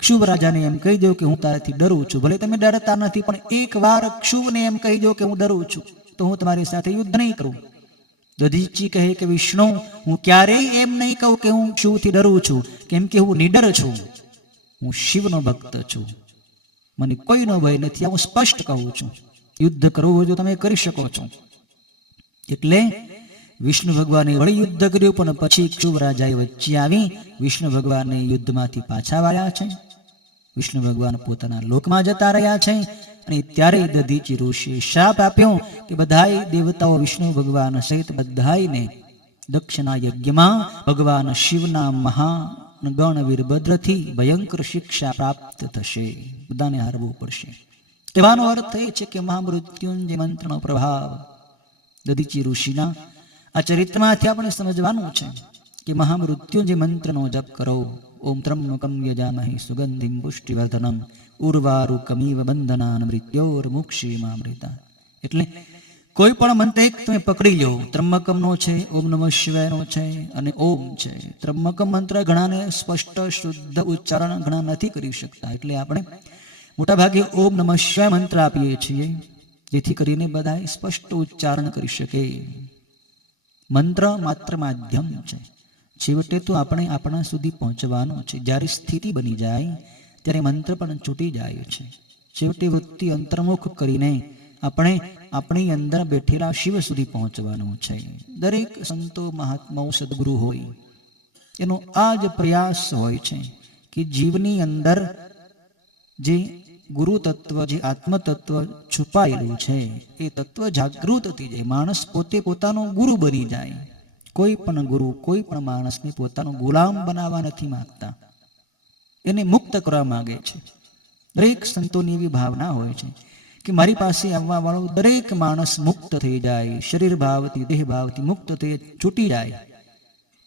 ક્ષુભ રાજાને એમ કહી દો કે હું તારાથી ડરું છું. ભલે તમે ડરતા નથી, પણ એક વાર ક્ષુભને એમ કહી દો કે હું ડરું છું, તો હું તમારી સાથે યુદ્ધ નહીં કરું. દધીચી કહે કે વિષ્ણુ હું ક્યારેય એમ નહીં કહું કે હું ક્ષુભથી ડરું છું, કેમ કે હું નિડર છું, હું શિવનો ભક્ત છું, મને કોઈનો ભય નથી. હું સ્પષ્ટ કહું છું. યુદ્ધ કરવું હોય તો તમે કરી શકો છો. એટલે વિષ્ણુ ભગવાને વળી યુદ્ધ કર્યું, પણ પછી ક્ષુભ રાજાએ વચ્ચે આવી વિષ્ણુ ભગવાનને યુદ્ધમાંથી પાછા વાળ્યા છે. વિષ્ણુ ભગવાન પોતાના લોકમાં જતા રહ્યા છે. અને ત્યારે દધીચી ઋષિએ શાપ આપ્યો કે બધાય દેવતાઓ વિષ્ણુ ભગવાન સહિત બધાયને દક્ષના યજ્ઞમાં ભગવાન શિવના મહાગણ વીરભદ્રથી ભયંકર શિક્ષા પ્રાપ્ત થશે, બધાને હારવું પડશે. કહેવાનો અર્થ એ છે કે મહામૃત્યુંજય મંત્રનો પ્રભાવ દધીચી ઋષિના આ ચરિત્રમાંથી આપણે સમજવાનું છે કે મહામૃત્યુંજય મંત્રનો જપ કરો. ઓમ ત્રંબકમ યજામહે સુગંધિમ પુષ્ટિવર્ધનમ ઉર્વારુકમિવ બંધનાન મૃત્યોર્મુક્ષીમામૃતા. એટલે કોઈ પણ મંત્ર એક તમે પકડી લો. ત્રંબકમનો છે, ઓમ નમઃ શિવાયનો છે અને ઓમ છે. ત્રંબકમ મંત્ર ઘણાને સ્પષ્ટ શુદ્ધ ઉચ્ચારણ ઘણા નથી કરી શકતા, એટલે આપણે મોટાભાગે ઓમ નમઃ શિવાય મંત્ર આપીએ છીએ, જેથી કરીને બધા સ્પષ્ટ ઉચ્ચારણ કરી શકે. મંત્ર માત્ર માધ્યમ છે, છેવટે તો આપણે આપણા સુધી પહોંચવાનું છે. જ્યારે સ્થિતિ બની જાય ત્યારે મંત્ર પણ છૂટી જાય છે. છેવટે વૃત્તિ અંતર્મુખ કરીને આપણે આપણી અંદર બેઠેલા શિવ સુધી પહોંચવાનું છે. દરેક સંતો મહાત્માઓ સદગુરુ હોય એનો આ જ પ્રયાસ હોય છે કે જીવની અંદર જે ગુરુ તત્વ, જે આત્મ તત્વ છુપાયેલું છે એ તત્વ જાગૃત થઈ જાય. માણસ પોતે પોતાનો ગુરુ બની જાય. કોઈ પણ ગુરુ કોઈ પણ માણસને પોતાનો ગુલામ બનાવવા નથી માંગતા, એને મુક્ત કરવા માંગે છે. દરેક સંતોની એવી ભાવના હોય છે કે મારી પાસે આવવા વાળો દરેક માણસ મુક્ત થઈ જાય, શરીર ભાવથી દેહ ભાવથી મુક્ત થઈ છૂટી જાય,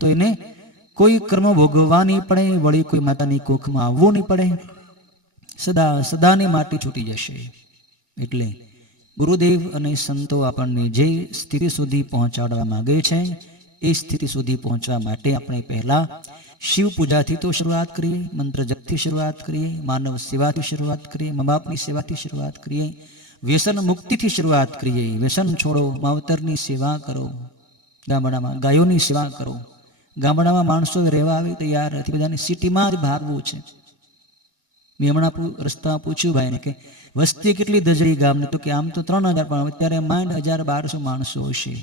તો એને કોઈ કર્મ ભોગવવા નહીં પડે, વળી કોઈ માતાની કોખમાં આવવું નહીં પડે, સદા સદાને માટે છૂટી જશે. એટલે ગુરુદેવ અને સંતો આપણને જે સ્થિતિ સુધી પહોંચાડવા માંગે છે એ સ્થિતિ સુધી પહોંચવા માટે આપણે પહેલા શિવ પૂજાથી તો શરૂઆત કરીએ, મંત્ર જપથી શરૂઆત કરીએ, માનવ સેવાથી શરૂઆત કરીએ, મા બાપની સેવાથી શરૂઆત કરીએ, વ્યસન મુક્તિથી શરૂઆત કરીએ. વ્યસન છોડો, માવતરની સેવા કરો, ગામડામાં ગાયોની સેવા કરો. ગામડામાં માણસો રહેવા આવે તૈયાર નથી, બધાને સિટીમાં જ ભાગવું છે. મેં હમણાં રસ્તા પૂછ્યું ભાઈને કે વસ્તી કેટલી દજડી ગામની, તો કે આમ તો 3000, પણ અત્યારે માંડ 1200 માણસો હશે.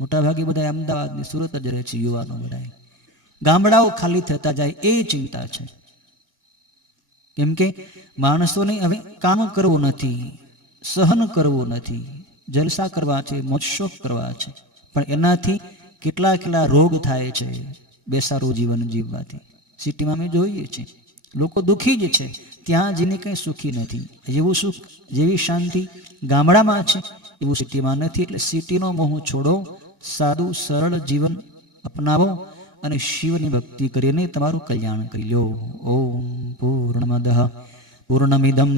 મોટાભાગે બધા અમદાવાદની સુરત જ રહે છે યુવાનો બધા. ગામડાઓ ખાલી થતા જાય એ ચિંતા છે. કેમ કે માણસોને હવે કામ કરવું નથી, સહન કરવું નથી, જલસા કરવા છે, મોજશોખ કરવા છે, પણ એનાથી કેટલા રોગ થાય છે બેસારું જીવન જીવવાથી. સિટીમાં અમે જોઈએ છીએ લોકો દુઃખી જ છે, ત્યાં જઈને કંઈ સુખી નથી. જેવું સુખ, જેવી શાંતિ ગામડામાં છે એવું સિટીમાં નથી. એટલે સિટીનો મોહ છોડો, સાદું સરળ જીવન અપનાવો અને શિવની ભક્તિ કરીને તમારું કલ્યાણ કરી લો. ઓમ પૂર્ણમદ પૂર્ણમિદમ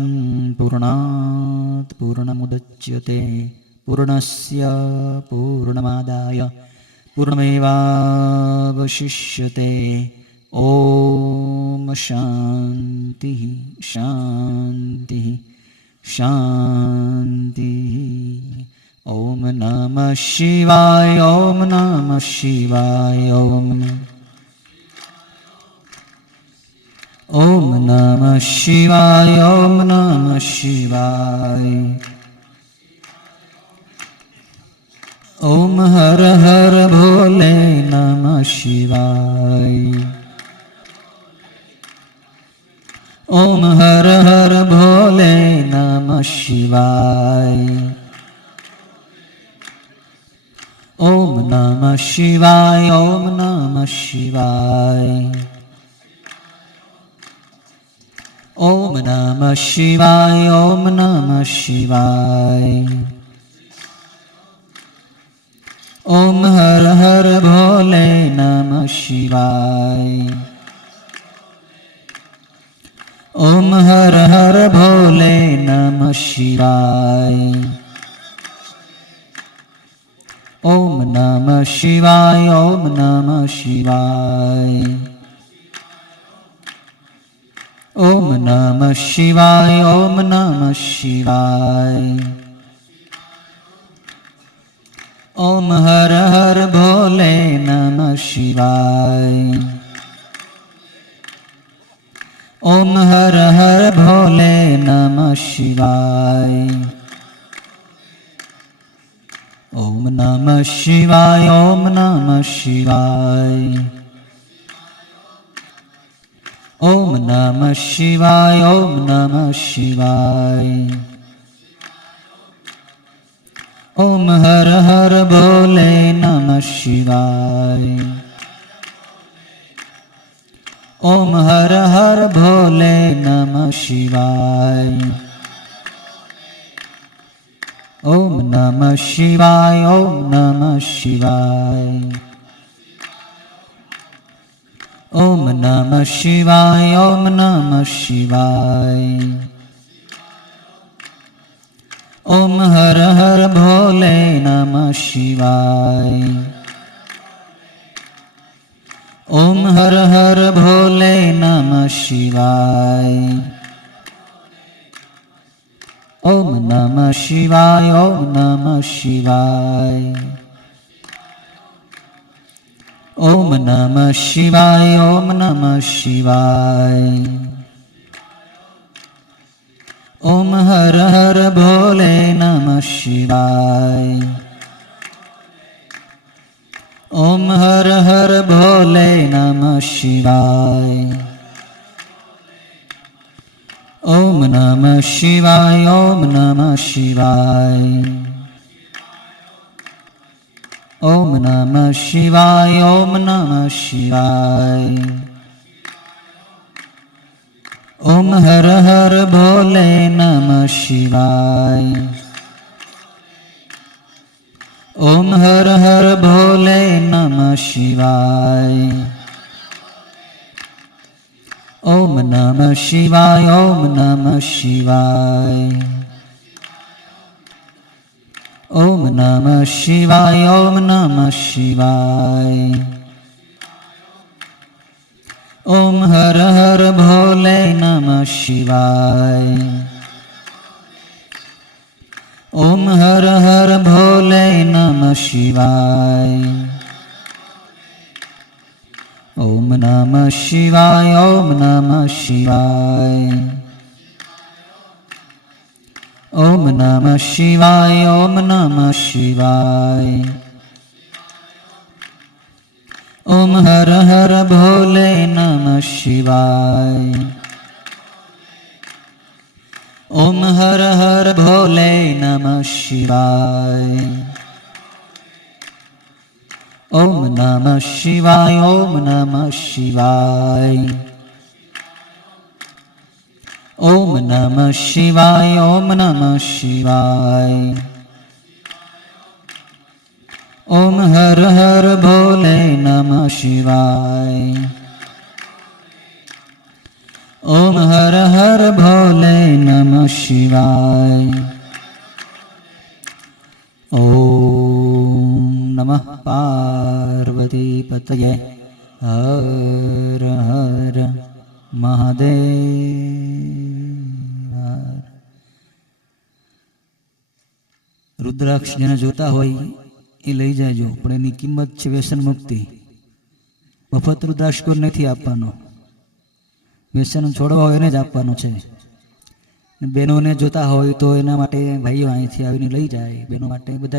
પૂર્ણાત પૂર્ણમુદચ્યતે પૂર્ણસ્ય પૂર્ણમાદાય પૂર્ણમેવાવશિષ્યતે. ઓમ શાંતિ શાંતિ શાંતિ. ઓમ નમઃ શિવાય. ઓમ નમઃ શિવાય. ઓમ નમઃ શિવાય. ઓમ નમઃ શિવાય. ઓમ હર હર ભોલે નમઃ શિવાય. ઓમ હર હર ભોલે નમઃ શિવાય. ઓમ નમઃ શિવાય. ઓમ નમઃ શિવાય. ઓમ નમઃ શિવાય. ઓમ નમઃ શિવાય. ઓમ હર હર ભોલે નમઃ शिवाय। ओम हर हर भोले नमः शिवाय। ओम नमः शिवाय। ओम नमः शिवाय। ओम नमः शिवाय। ओम नमः शिवाय। ओम हर हर भोले नमः शिवाय। ओम हर हर भोले नमः शिवाय। ओम नमः शिवाय। ओम नमः शिवाय। ओम नमः शिवाय। ओम नमः शिवाय। ओम हर हर भोले नमः शिवाय। ओम हर हर भोले नमः शिवाय। ओम नमः शिवाय। ओम नमः शिवाय। ओम नमः शिवाय। ओम नमः शिवाय। ओम हर हर भोले नमः शिवाय। ओम हर हर भोले नमः शिवाय। ओम नमः शिवाय। ओम नमः शिवाय। ओम नमः शिवाय। ओम नमः शिवाय। ओम हर हर भोले नमः शिवाय। ओम हर हर भोले नमः शिवाय। ओम नमः शिवाय। ओम नमः शिवाय। ओम नमः शिवाय। ओम नमः शिवाय। ओम हर हर भोले नमः शिवाय। ओम हर हर भोले नमः शिवाय। ओम नमः शिवाय। ओम नमः शिवाय। ओम नमः शिवाय। ओम नमः शिवाय। ओम हर हर भोले नमः शिवाय। ओम हर हर भोले नमः शिवाय। ओम नमः शिवाय। ओम नमः शिवाय। ओम नमः शिवाय। ओम नमः शिवाय। ओम हर हर भोले नमः शिवाय। ओम हर हर भोले नमः शिवाय। ओम नमः शिवाय। ओम नमः शिवाय। ओम नमः शिवाय। ओम नमः शिवाय। ओम हर हर भोले नमः शिवाय। ओम हर हर भोले नमः शिवाय। ओम नमः पार्वती पतये हर हर महादेव। रुद्राक्ष जेने जोता होय એ લઈ જાજો, પણ એની કિંમત છે વ્યસન મુક્તિ. મફત રુદ્રાક્ષ કોઈ નથી આપવાનો, વ્યસન છોડવા હોય એને જ આપવાનું છે. બહેનોને જોતા હોય તો એના માટે ભાઈઓ અહીંથી આવીને લઈ જાય. બહેનો માટે બધા